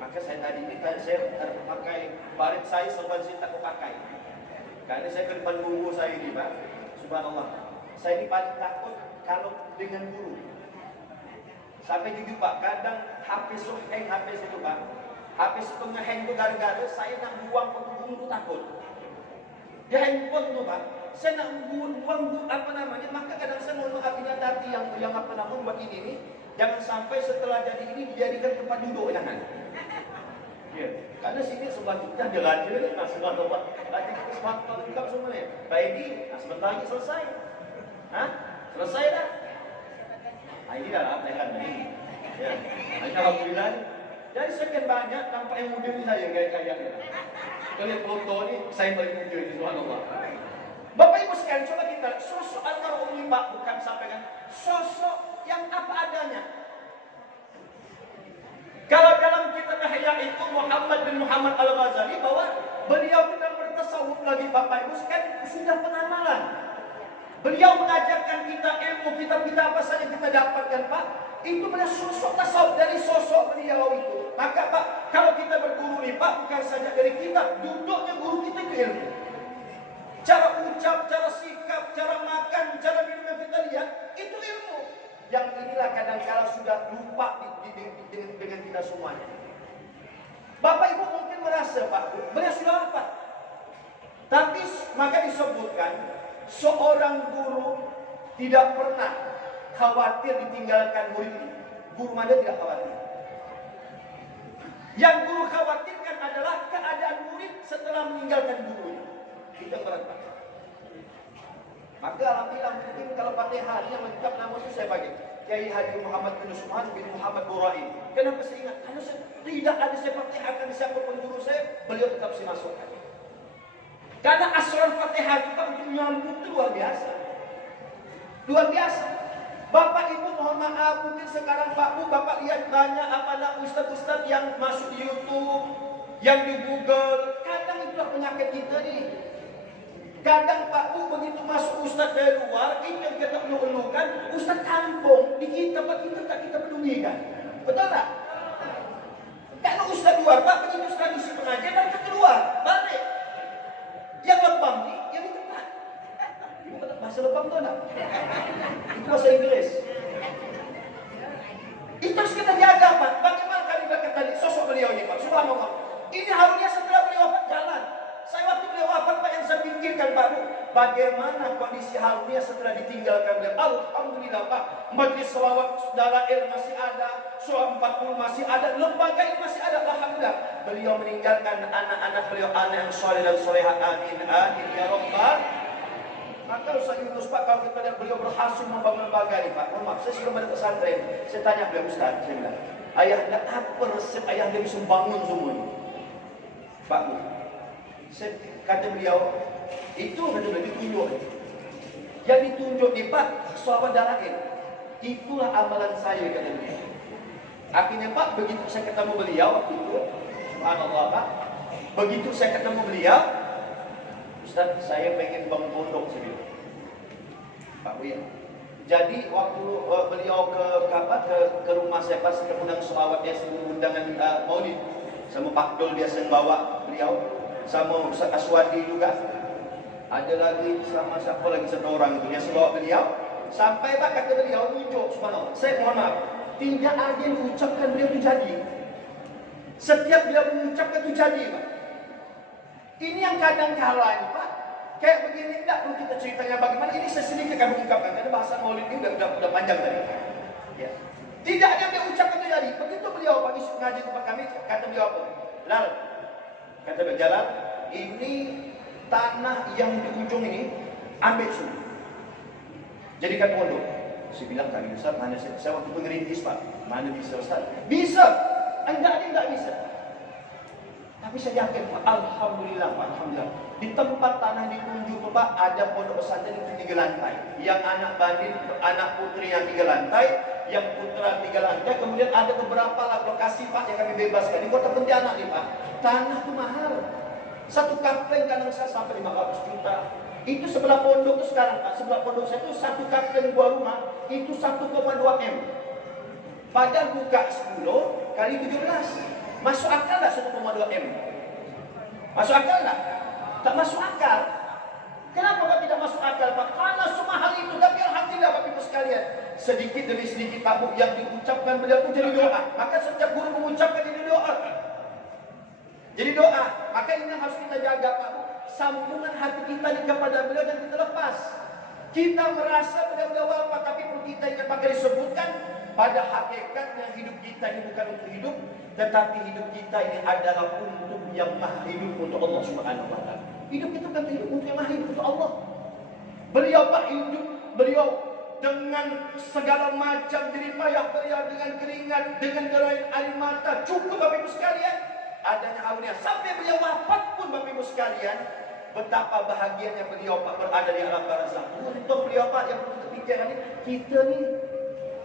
Maka saya tadi ini saya pakai baret saya sampai saya tak pakai. Karena saya ke depan guru saya ini Pak, subhanallah. Saya ini paling takut kalau dengan guru. Sampai jujur Pak, kadang HP hang HP itu Pak. HP itu ngehang itu gara-gara saya nak buang ke guru itu takut. Dia handphone itu Pak. Saya nak buang apa namanya, maka kadang saya mohon maaf ini hati yang apa namanya buat ini nih. Jangan sampai setelah jadi ini dijadikan tempat duduk, jangan. Ya, karena sini sebelah kita ada radio ni, sebelah tempat radio kita smartphone lengkap semua ni. Ready, sebentar lagi selesai. Hah? Selesai dah. Ini dah lah, saya kan ni. Ya, alhamdulillah. Jadi sekian banyak nampak yang muda ni saya gaya-gaya ni. Kalau lihat foto ni, saya paling muda ni, subhanallah. Bapak Ibu sekalian, coba kita sosok Al-Qara'um Pak, bukan sampaikan sosok yang apa adanya. Kalau dalam kitab Ihya itu Muhammad bin Muhammad Al-Ghazali bahwa beliau sedang bertasawuf lagi Bapak Ibu sekalian, sudah penamalan. Beliau mengajarkan kita ilmu, kitab-kitab apa saja kita dapatkan Pak. Itu benar sosok tasawuf dari sosok beliau itu. Maka Pak, kalau kita berguru nih Pak, bukan saja dari kitab, duduknya guru kita itu ilmu. Cara ucap, cara sikap, cara makan, cara minum yang kita lihat, itu ilmu. Yang inilah kadang-kala sudah lupa dengan kita semuanya. Bapak Ibu mungkin merasa Pak, beliau sudah wafat. Tapi maka disebutkan seorang guru tidak pernah khawatir ditinggalkan muridnya. Guru mana tidak khawatir. Yang guru khawatirkan adalah keadaan murid setelah meninggalkan gurunya. Itu yang berat Pak. Maka alhamdulillah mungkin kalau Fatihah yang lengkap nama itu saya bagi Kiai Haji Muhammad bin Usman bin Muhammad Burai. Kenapa saya ingat? Karena saya tidak ada saya Fatihahkan siapapun guru saya, beliau tetap saya masukkan. Karena asrar Fatihah kita untuk nyambung itu luar biasa. Luar biasa. Bapak Ibu mohon maaf, mungkin sekarang Pak Bu, Bapak lihat banyak ustaz-ustaz yang masuk di YouTube, yang di Google. Kadang itulah penyakit kita nih. Kadang Pak Bu begitu masuk ustaz dari luar, itu yang kita perlu-perlukan, ustaz kampung di kita, Pak, kita tak kita pedulikan. Betul tak? Karena ustaz luar Pak begitu tradisi pengajian bagaimana kondisi harunya setelah ditinggalkan beliau. Alhamdulillah Pak, majlis selawat Dalail masih ada, surah 40 masih ada, lembaga ini masih ada. Alhamdulillah. Beliau meninggalkan anak-anak beliau, anak yang soleh dan soleha. Amin, amin ya Rabbal. Maka Ustaz Yunus Pak, kalau kita lihat beliau berhasil membangun lembaga ini Pak, mohon maaf, saya sudah pada pesantren. Saya tanya beliau, Ustaz, saya bilang, ayah anda apa resep ayah anda bisa bangun semua ini? Pak Bu, kata beliau, itu kata beliau ditunjuk. Yang ditunjuk ni Pak, sahabat Dalail. Itulah amalan saya kata beliau. Akhirnya Pak, begitu saya ketemu beliau waktu itu, subhanallah Pak, begitu saya ketemu beliau, Ustaz, saya pengen bangun pondok saya bilang. Pak Buya. Jadi waktu beliau ke rumah saya pas undang selawat dia, undangan maulid, sama Pak Dol biasa bawa beliau, sama Ustaz Aswadi juga. Ada lagi sama siapa lagi satu orang itu yang bawa beliau. Sampai Pak kata beliau tunjuk, subhanallah. Saya mohon maaf, tidak ada yang mengucapkan beliau itu jadi. Setiap beliau mengucapkan itu jadi Pak. Ini yang kadang kala ini Pak, kayak begini, tidak perlu kita ceritanya bagaimana. Ini saya sedikit akan mengungkapkan, karena bahasa maulid ini sudah panjang tadi. Ya. Tidak ada yang dia ucapkan itu jadi. Begitu beliau pagi ngaji tempat kami, kata beliau apa? Lal, kata beliau, Jalal, ini tanah yang di ujung ini, ambil semua. Jadikan pondok. Saya bilang tadi, Ustaz, mana saya waktu pengerintis Pak, mana bisa Ustaz? Bisa, anda ini tidak bisa. Tapi saya yakin, alhamdulillah, alhamdulillah. Di tempat tanah ditunjuk Pak, ada pondok pesantren itu 3 lantai. Yang anak bandit, anak putri yang 3 lantai, yang putra 3 lantai. Kemudian ada beberapa lokasi Pak yang kami bebaskan. Di Kota Pontianak nih Pak, tanah itu mahal. Satu kapleng kadang saya sampai 500 juta. Itu sebelah pondok itu sekarang Pak, sebelah pondok saya itu satu kapleng buah rumah itu 1,2 M. Padahal buka 10 kali 17. Masuk akal tak 1,2 M? Masuk akal tak? Tak masuk akal. Kenapa Pak tidak masuk akal Pak? Karena semahal itu. Tapi alhamdulillah Bapak Ibu sekalian, sedikit demi sedikit Pak Bu yang diucapkan beliau pun jadi doa. Maka setiap guru mengucapkan jadi doa. Jadi doa. Maka ini harus kita jaga Pak Bu. Sambungan hati kita kepada beliau dan kita lepas. Kita merasa beliau wafat, tapi perlu kita ingat maka disebutkan pada hakikatnya hidup kita ini bukan untuk hidup, tetapi hidup kita ini adalah untuk yang maha hidup, untuk Allah Subhanahu wa taala. Hidup kita bukan hidup untuk yang maha hidup, untuk Allah. Beliau Pak hidup, beliau dengan segala macam jerih payah beliau, dengan keringat, dengan derai air mata, cukup Bapak Ibu sekalian, adanya aulia sampai beliau wafat pun Bapak Ibu sekalian, betapa bahagianya beliau Pak berada di alam barzakh. Untuk beliau Pak yang perlu kita pikirkan ini, kita ni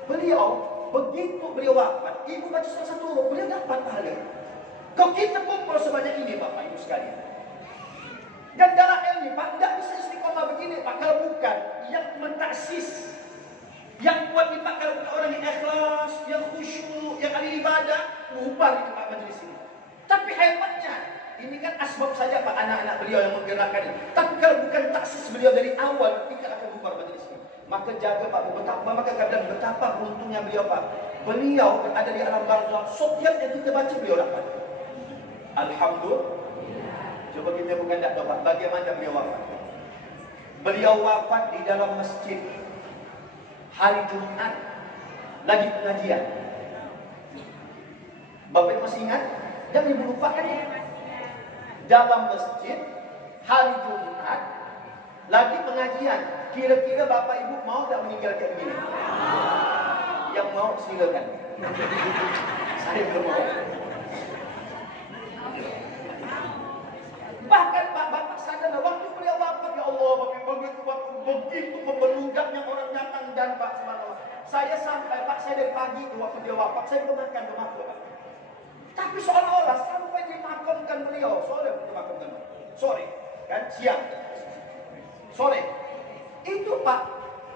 beliau begitu beliau wafat, ibu baca salah satu huruf, beliau dapat pahala. Kalau kita kumpul sebanyak ini Bapak Ibu sekalian, dan Dalail ini Pak tidak bisa istiqomah begini Pak kalau bukan yang mentaksis, yang kuat nih Pak, kalau bukan orang yang ikhlas, yang khusyuk, yang ahli ibadah, bubar itu Pak majelis ini. Tapi hebatnya, ini kan asbab saja Pak, anak-anak beliau yang menggerakkan ini. Tapi kalau bukan taksis beliau dari awal, tidak akan bubar majelis ini. Maka jaga Pak, betapa beruntungnya beliau Pak. Beliau berada di alam barzakh, setiap yang kita baca beliau dapat. Alhamdulillah. Coba kita bukan tak Pak, bagaimana beliau wafat? Beliau wafat di dalam masjid hari Jumat, lagi pengajian. Bapak masih ingat? Jangan dilupakan ya. Dalam masjid hari Jumat lagi pengajian. Kira-kira Bapak Ibu mau tak meninggal kayak begini? Yang mau silakan. Saya belum mau. Bahkan Bapak sadar waktu beliau wafat, ya Allah, begitu membeludaknya orang datang dan Pak subhanallah. Saya sampai Pak, saya dari pagi itu waktu dia wafat, saya belum makan rumah Pak. Tapi seolah-olah sampai dimakamkan beliau, sore dimakamkan, sore kan siang, sore. Itu Pak,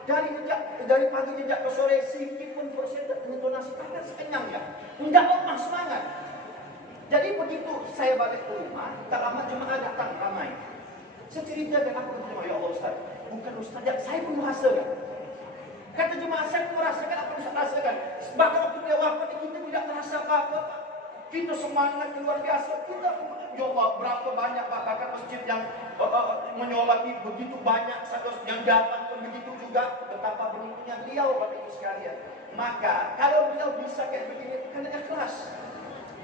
dari pagi jejak ke sore, sedikit pun persentase intonasi kata sekenyangnya, enggak lemah semangat. Jadi begitu saya balik ke rumah, tak lama jemaah datang ramai. Saya ceritakan aku ke jemaah, ya Allah Ustaz, bukan Ustaz, ya, saya pun merasakan. Kata jemaah, saya pun merasakan apa yang Ustaz rasakan. Bahkan waktu dia wafat, kita tidak merasa apa-apa. Kita semangat luar biasa, kita ya Allah Allah, berapa banyak bahkan masjid yang menyolati begitu banyak, yang datang pun begitu juga. Betapa berikutnya beliau Bapak Ibu sekalian. Maka kalau beliau bisa kayak begini, kena ikhlas.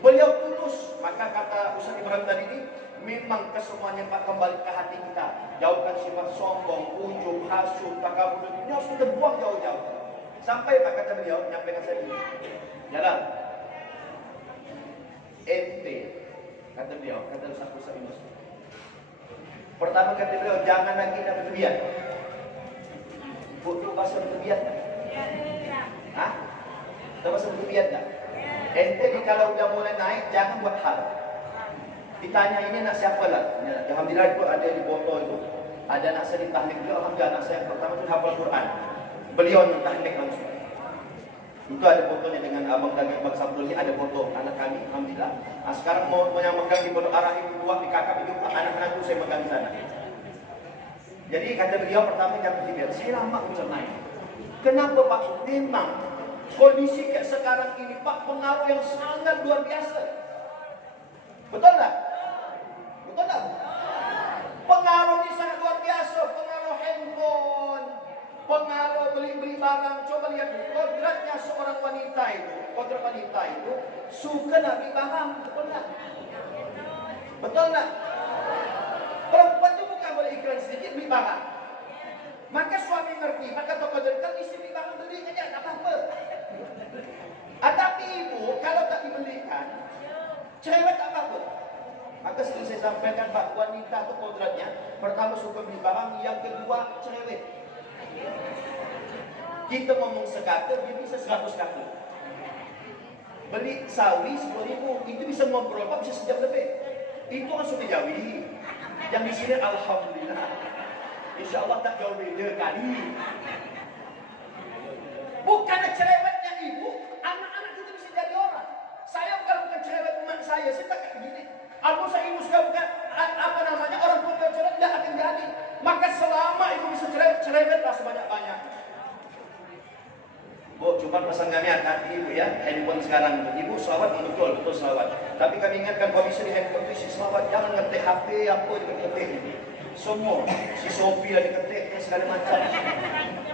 Beliau tulus. Maka kata Ustaz Ibrahim tadi ini, memang kesemuanya Pak kembali ke hati kita. Jauhkan sifat sombong, ujub, hasud, takabur. Ini harus kita buang jauh-jauh. Sampai Pak kata beliau, nyampaikan saya ini. Jalan. Ente, kata beliau, kata Ustaz Ibrahim. Pertama kata beliau, jangan lagi nak berlebihan. Butuh bahasa berlebihan tak? Hah? Tahu bahasa berlebihan tak? Ente kalau udah mulai naik, jangan buat hal. Ditanya ini anak siapa lah? Alhamdulillah itu ada di foto itu. Ada anak saya di tahnik beliau. Alhamdulillah anak saya pertama itu hafal Quran. Beliau yang tahnik langsung. Itu ada fotonya dengan Abang Daging Bang Sabdul ini, ada foto anak kami. Alhamdulillah. Nah, sekarang mau yang megang di Pondok Arah itu dua di kakak itu anak-anak itu saya megang di sana. Jadi kata beliau pertama jangan berlebihan. Saya lama ucap naik. Kenapa Pak? Memang kondisi kayak sekarang ini Pak, pengaruh yang sangat luar biasa. Betul tak? Betul tak? Pengaruh ini sangat luar biasa. Pengaruh handphone, pengaruh beli-beli barang. Coba lihat kodratnya seorang wanita itu. Kodrat wanita itu suka nak beli barang. Betul tak? Betul tak? Perempuan itu bukan boleh iklan sedikit beli barang. Maka suami ngerti, maka toko kalau istri beli barang, beli aja, tak apa-apa. Tapi ibu, kalau tak dibelikan, cerewet tak apa-apa. Maka seperti saya sampaikan, Pak, wanita itu kodratnya, pertama suka beli barang, yang kedua cerewet. Kita ngomong sekata, dia bisa 100 kata. Beli sawi 10.000, itu bisa ngobrol, Pak, bisa sejam lebih. Itu kan sudah jauhi. Yang di sini alhamdulillah. Insya Allah tak jauh beda kali. Bukan cerewetnya ibu, anak-anak kita bisa jadi orang. Saya kalau bukan cerewet umat saya tak kayak begini. Aku saya ibu suka bukan orang tua cerewet tidak akan jadi. Maka selama ibu bisa cerewetlah sebanyak-banyak. Bu, cuma pesan kami hati ibu ya, handphone sekarang ibu selawat betul selawat. Tapi kami ingatkan kalau bisa di handphone itu isi selawat, jangan ngetik HP apa juga ngetik. Semua, si Sophie lah diketik, segala macam.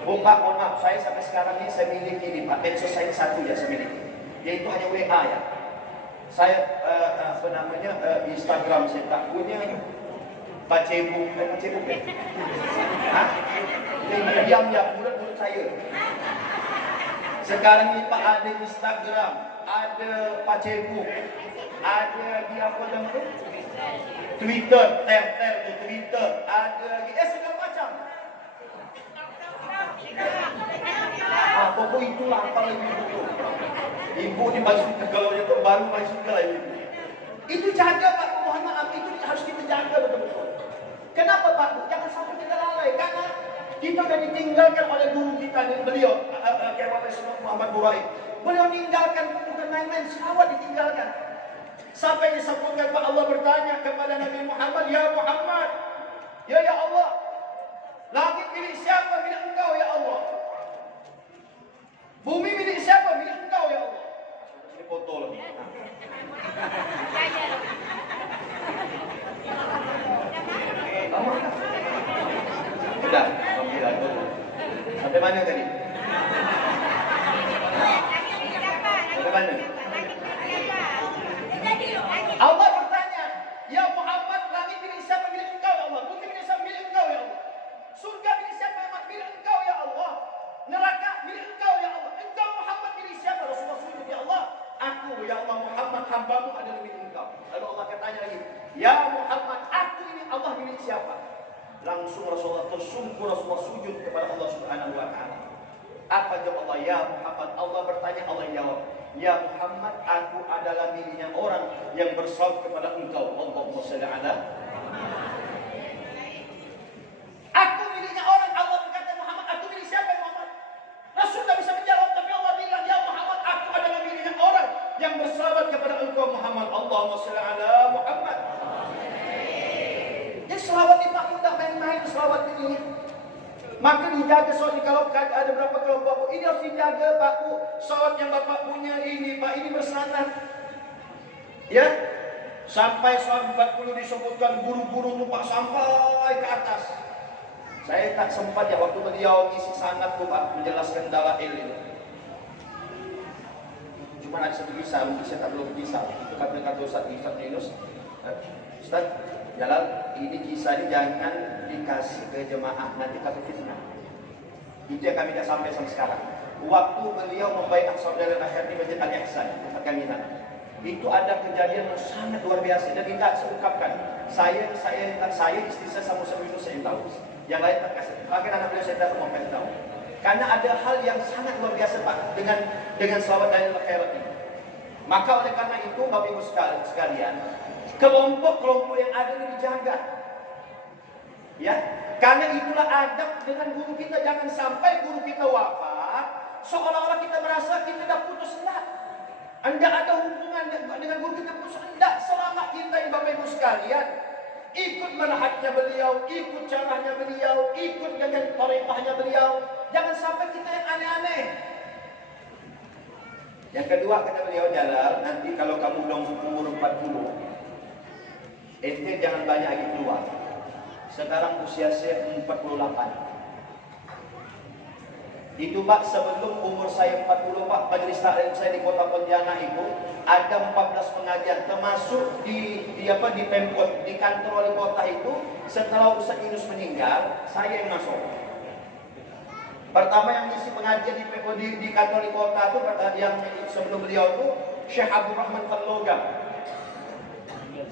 Bu Pak, mohon maaf, saya sampai sekarang ini saya miliki ini Pak, medsos saya satu ya saya miliki. Yaitu hanya WA ya. Saya Instagram saya tak punya. Facebook ya? Hah? Ini diam-diam mulut saya. Sekarang ini Pak ada Instagram, ada Facebook, ada di apa namanya? Twitter, di Twitter, ada lagi, segala macam. Pokok itulah apa lagi ibu. Ibu di masuk kalau itu baru masuk ke lagi. Itu jaga Pak, mohon maaf, itu harus kita jaga betul-betul. Kenapa Pak? Jangan sampai kita lalai, karena kita sudah ditinggalkan oleh guru kita nih, beliau, Kiai Muhammad Burai. Beliau meninggalkan bukan main-main, selawat ditinggalkan. Sampai disebutkan Pak Allah bertanya kepada Nabi Muhammad, ya Muhammad, ya Allah, langit milik siapa? Milik engkau ya Allah. Bumi milik siapa? Milik engkau ya Allah. Ini foto lagi. Sudah, sampai mana tadi? Sampai mana? Allah bertanya, ya Muhammad, langit milik siapa? Milik engkau ya Allah. Bumi milik siapa? Milik engkau ya Allah. Surga milik siapa? Milik engkau ya Allah. Neraka milik engkau ya Allah. Engkau Muhammad milik siapa? Rasulullah sujud, ya Allah, aku ya Allah Muhammad hambamu adalah milik engkau. Lalu Allah katanya lagi, ya Muhammad, aku ini Allah milik siapa? Langsung Rasulullah tersungkur, Rasulullah sujud kepada Allah Subhanahu wa taala. Apa jawab Allah? Ya Muhammad. Allah bertanya, Allah jawab, ya Muhammad, aku adalah miliknya orang yang bersalawat kepada engkau. Allahumma shalli ala. Aku miliknya orang. Allah berkata, Muhammad, aku milik siapa Muhammad? Rasul tak bisa menjawab, tapi Allah bilang, ya Muhammad, aku adalah miliknya orang yang bersalawat kepada engkau Muhammad. Allahumma shalli ala Muhammad. Jadi selawat ini tak mudah main-main selawat ini. Maka dijaga soalnya kalau ada berapa kelompok ini harus dijaga Pak Bu. Selawat yang Bapak punya ini Pak, ini bersanad. Ya. Sampai Salat 40 disebutkan guru-guru tuh Pak sampai ke atas. Saya tak sempat ya waktu beliau isi sanad tuh Pak menjelaskan dalail ini. Cuma ada satu kisah, mungkin saya tak belum kisah. Itu kata Ustaz Yunus, Ustaz Jalal, ini kisah ini jangan dikasih ke jemaah, nanti takut fitnah. Itu yang kami tidak sampai sampai sekarang. Waktu beliau membaiat saudara akhir di Masjid Al-Ihsan, tempat kami nanti. Itu ada kejadian yang sangat luar biasa dan tidak saya ungkapkan. Saya istri saya sama itu saya tahu. Yang lain tak kasih. Bahkan anak beliau saya tidak mau tahu. Karena ada hal yang sangat luar biasa Pak dengan selawat dari akhirat ini. Maka oleh karena itu Bapak Ibu sekalian, kelompok-kelompok yang ada ini dijaga. Ya, karena itulah adab dengan guru kita, jangan sampai guru kita wafat seolah-olah kita merasa kita dah putus. Enggak ada hubungan dengan guru kita putus. Enggak, selama kita ini Bapak Ibu sekalian ikut manhajnya beliau, ikut caranya beliau, ikut dengan thariqahnya beliau, jangan sampai kita yang aneh-aneh. Yang kedua kata beliau, Jalal, nanti kalau kamu udah umur 40, ente jangan banyak lagi keluar. Sekarang usia saya 48. Itu Pak, sebelum umur saya 40 Pak, majelis taklim saya di kota Pontianak itu ada 14 pengajian, termasuk di Pemkot, di kantor wali kota itu. Setelah Ustaz Yunus meninggal, saya yang masuk. Pertama yang ngisi pengajian di kantor wali kota itu yang sebelum beliau itu Syekh Abdul Rahman Fallogam.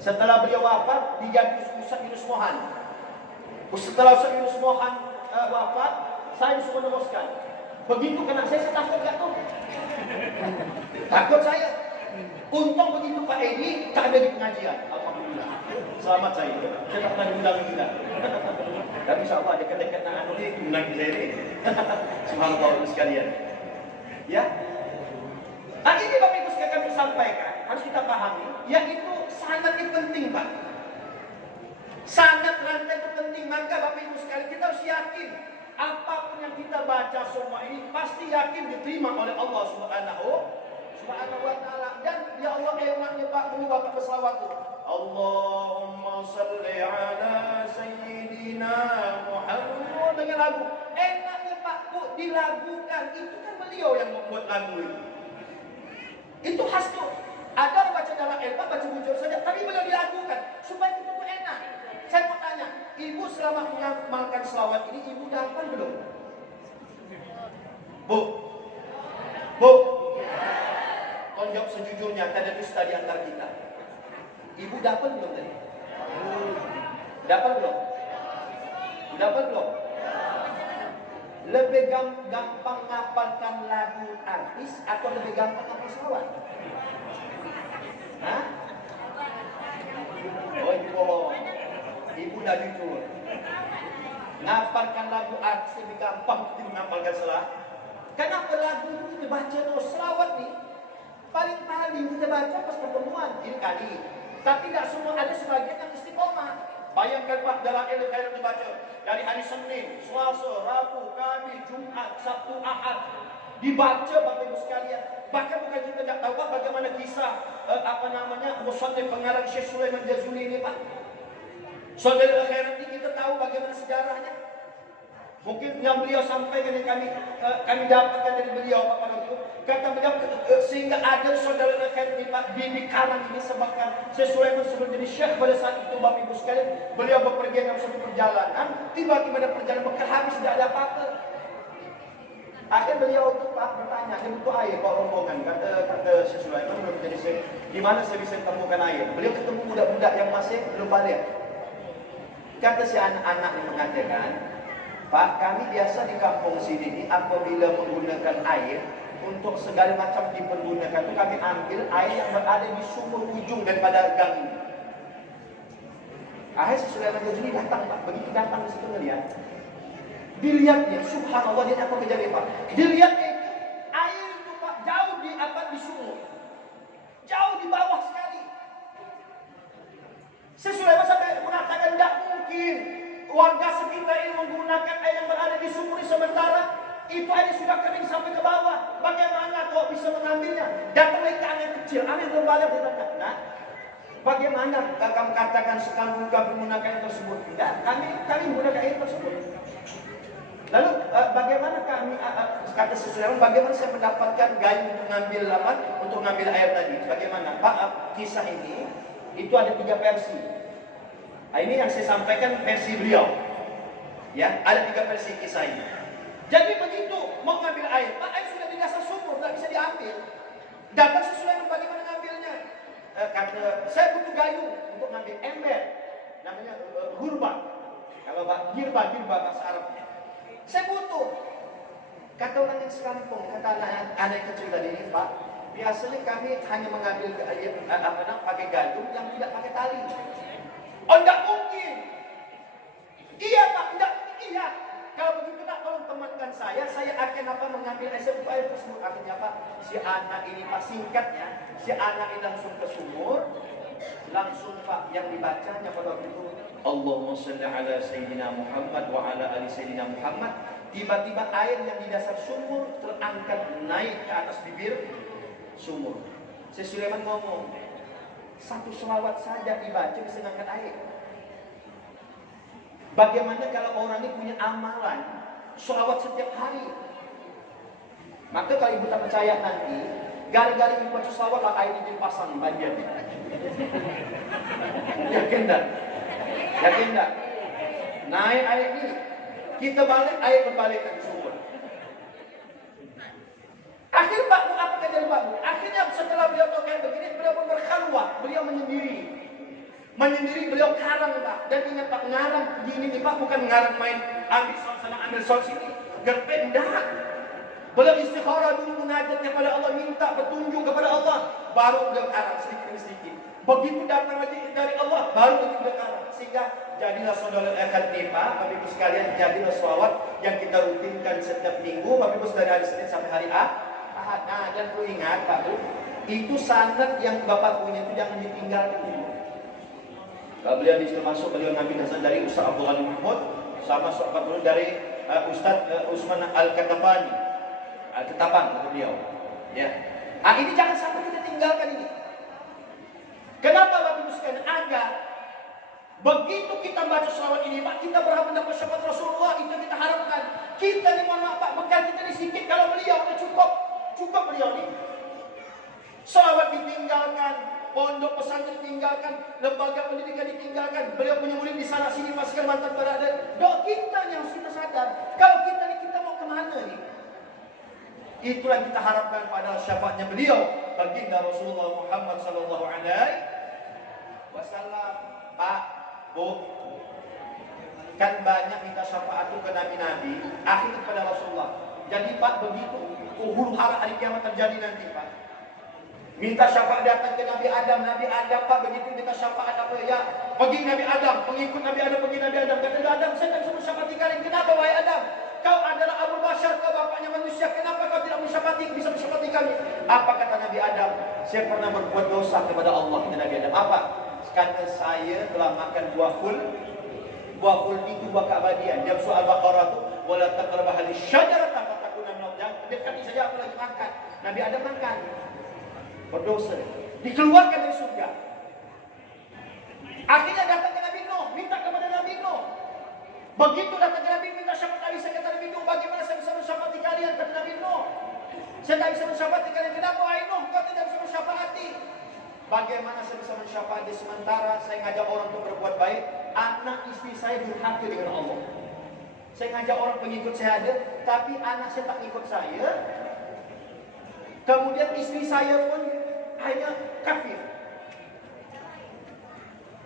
Setelah beliau wafat, diganti Ustaz Yunus Mohan. Setelah Ustaz Yunus Mohan wafat, saya disuruh meneruskan. Begitu kena saya takut gak tuh? Takut saya. Untung begitu Pak Edi tak ada di pengajian. Alhamdulillah. Selamat saya. Saya tak pernah diundang juga. Tapi insyaAllah dekat-dekat dengan ini diundang saya ini. Subhanallah sekalian. Ya. Nah ini Bapak Ibu sekalian kami sampaikan, harus kita pahami, yaitu sangat penting Pak. Sangat rantai itu penting. Maka Bapak Ibu sekalian kita harus yakin apapun yang kita baca semua ini pasti yakin diterima oleh Allah Subhanahu wa Ta'ala. Dan ya Allah enaknya Pak dulu Bapak berselawat tuh, Allahumma salli ala Sayyidina Muhammad dengan lagu. Enaknya Pak Bu dilagukan, itu kan beliau yang membuat lagu itu. Itu khas tuh. Ada orang baca dalam Pak baca bujur saja, tapi beliau dilagukan supaya kita tuh enak. Saya mau tanya, Ibu selama mengamalkan selawat ini, Ibu udah hafal belum? Bu? Tolong jawab sejujurnya, tak ada dusta di antara kita. Ibu udah hafal belum tadi? Udah hafal belum? Udah hafal belum? Lebih gampang ngapalkan lagu artis atau lebih gampang ngapal selawat? Hah? Oh, Ibu bohong. Ibu dah jujur. Ngapalkan lagu artis lebih gampang kita ngapalkan selawat. Kenapa lagu itu kita baca terus? Selawat nih paling kita baca pas pertemuan ini kali. Tapi tidak semua, ada sebagian yang istiqomah. Bayangkan Pak, dalam ilmu khair dibaca dari hari Senin, Selasa, Rabu, Kamis, Jumat, Sabtu, Ahad, dibaca Bapak Ibu sekalian. Bahkan bukan kita tidak tahu Pak bagaimana kisah musannif pengarang Syekh Sulaiman Jazuli ini Pak. Saudara akhirat ini kita tahu bagaimana sejarahnya. Mungkin yang beliau sampaikan yang kami dapatkan dari beliau Pak pada itu, kata beliau sehingga ada saudara akhirat ini Pak di karang ini sebabkan Syekh Sulaiman sebelum jadi syekh pada saat itu Bapak Ibu sekalian, beliau bepergian dalam satu perjalanan, tiba-tiba ada perjalanan bekal habis tidak ada apa-apa. Akhir beliau itu Pak bertanya, dia butuh air Pak rombongan, kata Syekh Sulaiman belum jadi syekh, di mana saya bisa temukan air? Beliau ketemu budak-budak yang masih belum balik. Kata si anak-anak yang mengatakan, Pak, kami biasa di kampung sini ini apabila menggunakan air untuk segala macam dipergunakan itu kami ambil air yang berada di sumur ujung daripada gang ini. Akhirnya si Sulaiman Jazuli datang Pak, begitu datang di situ melihat, dilihatnya, subhanallah dia apa kejadian Pak? Dilihatnya itu air itu Pak jauh di sumur, jauh di bawah sekali. Si Sulaiman sampai mengatakan tidak mungkin warga sekitar ini menggunakan air yang berada di sumur sementara itu air sudah kering sampai ke bawah. Bagaimana kau bisa mengambilnya? Datang lagi ke angin kecil, angin berbalik dia kata, nah, Bagaimana kamu katakan sekampung kamu menggunakan air tersebut? Tidak, kami menggunakan air tersebut. Lalu bagaimana kami kata Sulaiman, bagaimana saya mendapatkan gayu untuk mengambil air tadi? Bagaimana? Pak, kisah ini itu ada 3 versi. Ini yang saya sampaikan versi beliau. Ya, ada 3 versi kisah ini. Jadi begitu mau ngambil air, Pak, air sudah di dasar sumur, tidak bisa diambil. Datang Sulaiman, bagaimana ngambilnya? Kata, saya butuh gayu untuk ngambil ember, namanya hurba. Kalau girba bahasa Arabnya. Saya butuh. Kata orang yang sekampung, kata anak yang kecil tadi, Pak, biasanya kami hanya mengambil pakai gayung yang tidak pakai tali. Oh, tidak mungkin. Iya, Pak, tidak. Iya. Kalau begitu tak tolong temankan saya akan mengambil air tersebut. Akhirnya Pak, si anak ini Pak, singkatnya, si anak ini langsung ke sumur, langsung Pak yang dibacanya pada waktu itu, Allahumma shalli ala Sayyidina Muhammad wa ala ali Sayyidina Muhammad. Tiba-tiba air yang di dasar sumur terangkat naik ke atas bibir sumur. Si Sulaiman ngomong, 1 selawat saja dibaca bisa ngangkat air. Bagaimana kalau orang ini punya amalan sholawat setiap hari? Maka kalau ibu tak percaya nanti, gara-gara ibu baca sholawat lah air ini dipasang banjir. Yakin tak? Yakin tak? Naik air ini, kita balik air berbalik ke sumur. Akhir Pak Bu, apa kata Pak Bu? Akhirnya setelah beliau tahu kayak begini, beliau pun berkhalwat, beliau menyendiri. Beliau karang Pak. Dan ingat Pak, ngarang gini nih Pak, bukan ngarang main ambil soal sana ambil soal sini, gerpen dah. Beliau istikharah dulu, munajat kepada Allah, minta petunjuk kepada Allah, baru beliau karang sedikit demi sedikit. Begitu datang lagi dari Allah, baru beliau karang. Sehingga jadilah saudara Khatibah, Bapak Ibu sekalian, jadilah sholawat yang kita rutinkan setiap minggu, Bapak Ibu dari hari Senin sampai hari Ahad. Nah, dan perlu ingat Pak Bu, itu sanad yang Bapak punya itu jangan ditinggalkan. Kalau beliau disitu masuk, beliau ngambil hasil dari Ustaz Abdul Ghani Mahmud, sama sahabat beliau dari Ustaz Usman Al-Katafani, Al-Katafan beliau. Ya. Ini jangan sampai kita tinggalkan ini. Kenapa Bapak Ibu sekalian? Agar begitu kita baca selawat ini, Pak, kita berharap mendapat syafaat Rasulullah, itu kita harapkan. Kita ni mohon maaf Pak, bekal kita ni sikit, kalau beliau udah cukup beliau ni. Selawat ditinggalkan, pondok pesantren ditinggalkan, lembaga pendidikan ditinggalkan, beliau punya murid di sana sini masih Kalimantan berada. Doa kita yang harus kita sadar, kalau kita mau kemana nih? Itulah yang kita harapkan pada syafaatnya beliau, baginda Rasulullah Muhammad sallallahu alaihi wasallam. Pak, Bu, kan banyak minta syafaat itu ke nabi-nabi, akhir kepada Rasulullah. Jadi Pak, begitu huru hara hari kiamat terjadi nanti Pak, minta syafaat datang ke Nabi Adam Pak, begitu minta syafaat apa ya? Pergi Nabi Adam, pengikut Nabi Adam, pergi Nabi Adam. Kata Nabi Adam, saya tak bisa mensyafati kalian. Kenapa wahai Adam? Kau adalah Abu Bashar, kau bapaknya manusia. Kenapa kau tidak bisa mensyafati kami? Apa kata Nabi Adam? Saya pernah berbuat dosa kepada Allah. Kata Nabi Adam, apa? Karena saya telah makan buah khuld itu buah keabadian. Dalam surah Al-Baqarah itu, wala taqrabu hadhihi syajarata fatakuna minadh dhalimin. Dekati saja aku lagi makan. Nabi Adam makan. Berdosa, dikeluarkan dari surga. Akhirnya datang ke Nabi Nuh, minta kepada Nabi Nuh. Begitu datang ke Nabi, minta syafaat. Saya kata Nabi Nuh, bagaimana saya bisa mensyafati kalian? Kata Nabi Nuh, saya tak bisa mensyafati kalian. Kenapa wahai Nuh, kau tidak bisa mensyafati? Bagaimana saya bisa mensyafati sementara saya ngajak orang untuk berbuat baik, anak istri saya durhaka dengan Allah. Saya ngajak orang pengikut saya ada, tapi anak saya tak ikut saya. Kemudian istri saya pun hanya kafir.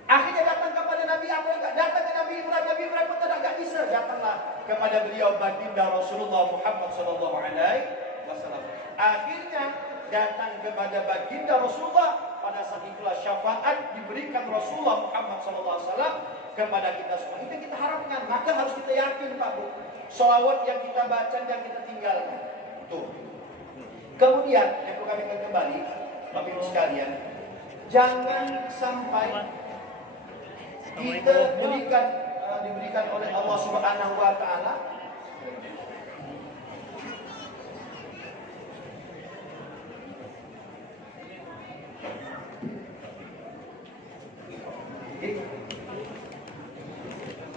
Akhirnya datang kepada Nabi Abraham, datang ke Nabi Ibrahim pun tidak bisa. Datanglah kepada beliau baginda Rasulullah Muhammad sallallahu alaihi wasallam. Akhirnya datang kepada baginda Rasulullah. Pada saat itulah syafaat diberikan Rasulullah Muhammad sallallahu alaihi wasallam kepada kita semua. Itu kita harapkan. Maka harus kita yakin Pak Bu, sholawat yang kita baca yang kita tinggalkan. Tuh. Kemudian yang perlu kami kembali, Bapak Ibu sekalian, jangan sampai kita diberikan oleh Allah Subhanahu wa taala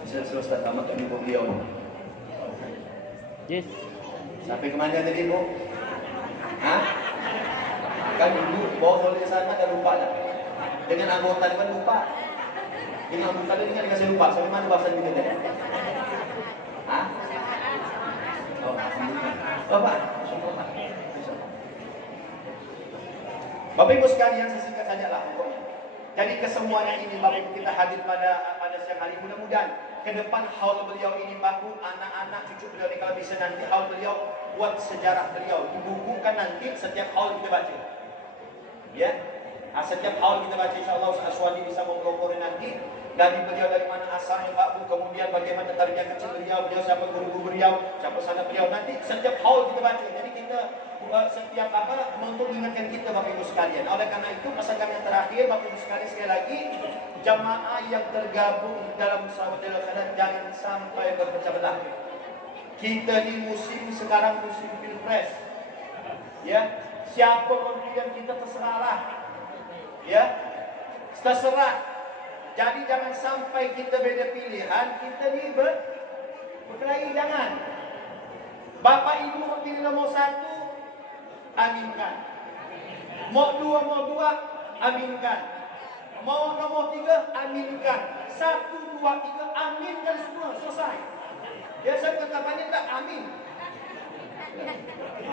Ustaz tamat kami beliau. Yes. Sampai kemana tadi Bu? Hah? Kan ibu bawa oleh sana dah lupa dah. Dengan anggota kan lupa. Dengan anggota ini kan dikasih lupa. Sampai mana bahasan kita tadi? Hah? Oh, Bapak. Bapak Ibu sekalian, sesingkat saja lah pokoknya. Jadi kesemuanya ini Bapak Ibu kita hadir pada siang hari, mudah-mudahan ke depan haul beliau ini bagus, anak-anak cucu beliau ini kalau bisa nanti haul beliau buat sejarah beliau dibukukan nanti setiap haul kita baca. Ya, setiap haul kita baca insyaallah Ustaz Aswadi bisa mempromori nanti dari beliau dari mana asalnya Pak Bu, kemudian bagaimana tarbiyah kecil beliau, siapa guru-guru beliau, siapa sanak beliau, nanti setiap haul kita baca. Jadi kita setiap untuk mengingatkan kita Bapak Ibu sekalian. Oleh karena itu pesan yang terakhir Bapak Ibu sekalian, sekali lagi jamaah yang tergabung dalam Sahabatul Khairat jangan sampai berpecah belah. Kita di musim sekarang musim pilpres, ya, siapa pilihan kita terserahlah, ya, terserah. Jadi jangan sampai kita beda pilihan, kita ni berkelahi, jangan. Bapak Ibu memilih nomor 1, aminkan. Mau 2, aminkan. Mau nomor 3, aminkan. 1, 2, 3, aminkan semua, selesai. Ya, saya kata banyak tak amin.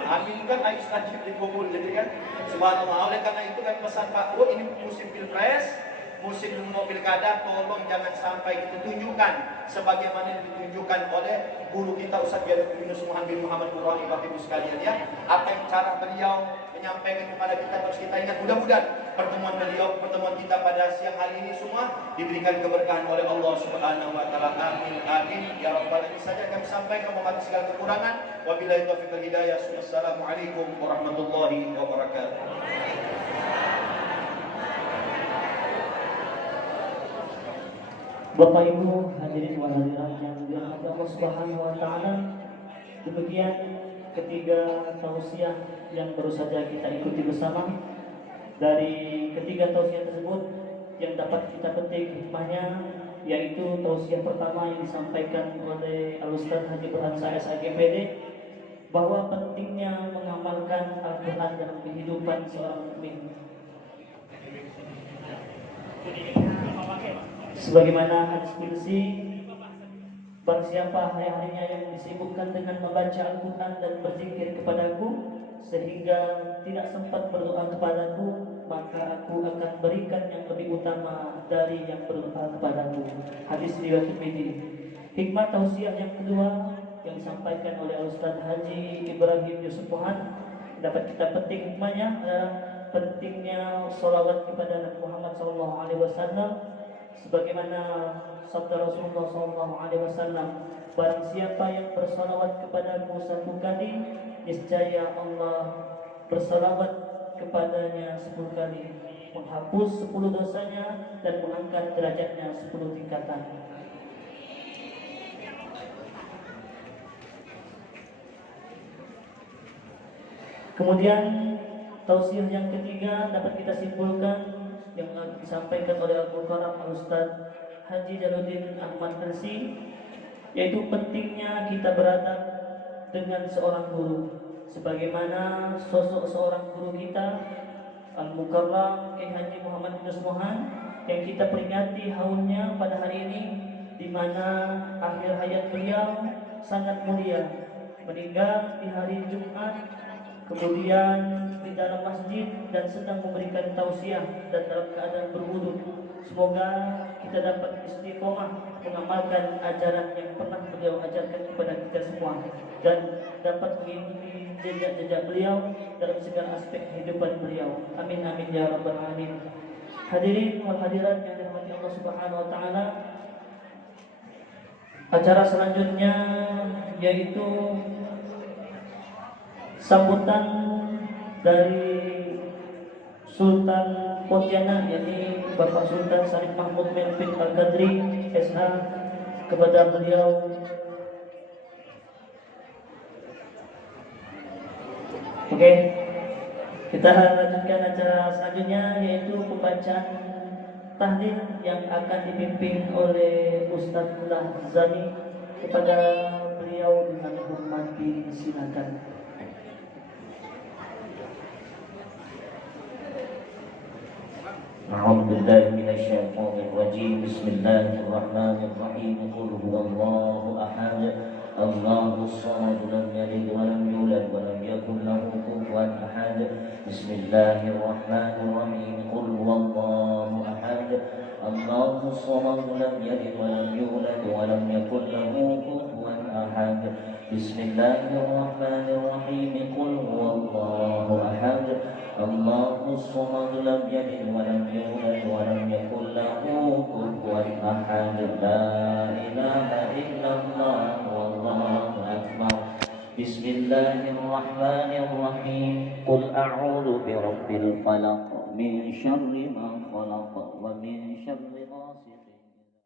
Aminkan ayat sajib dikumpul, jadi kan. Subhanallah. Oleh karena itu kan pesan Pak Bu, ini musim pilpres, musim pilkada, tolong jangan sampai kita tunjukkan sebagaimana ditunjukkan oleh guru kita Ustaz Yunus bin Muhammad Qurani. Bapak Ibu sekalian, ya, apa yang cara beliau menyampaikan kepada kita harus kita ingat. Mudah-mudahan pertemuan kita pada siang hari ini semua diberikan keberkahan oleh Allah Subhanahu wa taala. Amin amin ya rabbal alamin. Saja kami sampaikan, mohon segala kekurangan. Wabillahi taufiq wal hidayah. Assalamualaikum warahmatullahi wabarakatuh. Bapak Ibu hadirin wal hadirat yang dirahmati Allah Subhanahu wa taala, demikian ketiga tausiah yang baru saja kita ikuti bersama. Dari ketiga tausiah tersebut yang dapat kita petik hikmahnya, yaitu tausiah pertama yang disampaikan oleh Al-Ustaz Haji Burhan SAGPD, bahwa pentingnya mengamalkan Al-Quran dalam kehidupan seorang mukmin. Sebagaimana hadis qudsi, barang siapa hari-harinya yang disibukkan dengan membaca Al-Quran dan berzikir kepadaku sehingga tidak sempat berdoa kepadaku, maka aku akan berikan yang lebih utama dari yang berdoa kepadaku. Hadis riwayat Tirmidzi. Hikmah tausiah yang kedua yang disampaikan oleh Ustaz Haji Ibrahim Yusuf Pohan, dapat kita petik hikmahnya adalah pentingnya sholawat kepada Nabi Muhammad SAW. Sebagaimana sabda Rasulullah SAW, barang siapa yang bersalawat kepadaku 1 kali, niscaya Allah bersalawat kepadanya 10 kali, menghapus 10 dosanya dan mengangkat derajatnya 10 tingkatan. Kemudian tausiah yang ketiga dapat kita simpulkan yang disampaikan oleh Al-Mukarram Al-Ustaz Haji Jaludin Ahmad Nasi, yaitu pentingnya kita beradab dengan seorang guru, sebagaimana sosok seorang guru kita Al-Mukarram Kiai Haji Muhammad Yunus Mohan yang kita peringati haulnya pada hari ini, di mana akhir hayat beliau sangat mulia, meninggal di hari Jumat, kemudian di dalam masjid dan sedang memberikan tausiah dan dalam keadaan berwudu. Semoga kita dapat istiqomah mengamalkan ajaran yang pernah beliau ajarkan kepada kita semua dan dapat mengikuti jejak-jejak beliau dalam segala aspek kehidupan beliau. Amin amin ya rabbal alamin. Hadirin wal hadirat yang dirahmati Allah Subhanahu wa taala, acara selanjutnya yaitu sambutan dari Sultan Pontianak, yakni Bapak Sultan Syarif Mahmud Melvin Al-Qadri SH, kepada beliau kita lanjutkan acara selanjutnya, yaitu pembacaan tahlil yang akan dipimpin oleh Ustadz Lahzami. Kepada beliau dengan hormat disilakan. أعوذ بالله من الشيطان الرجيم بسم الله الرحمن الرحيم قل هو الله أحد الله الصمد لم يلد ولم يولد ولم يكن له كفوا أحد بسم الله الرحمن الرحيم قل هو الله أحد الله الصمد لم يلد ولم يولد ولم يكن له كفوا أحد بسم الله الرحمن الرحيم قل هو الله أحد الله الصمد لم يلد ولم يولد ولم يكن له كفوا أحد لا إله إلا الله والله أكبر بسم الله الرحمن الرحيم قل أعوذ برب الفلق من شر ما خلق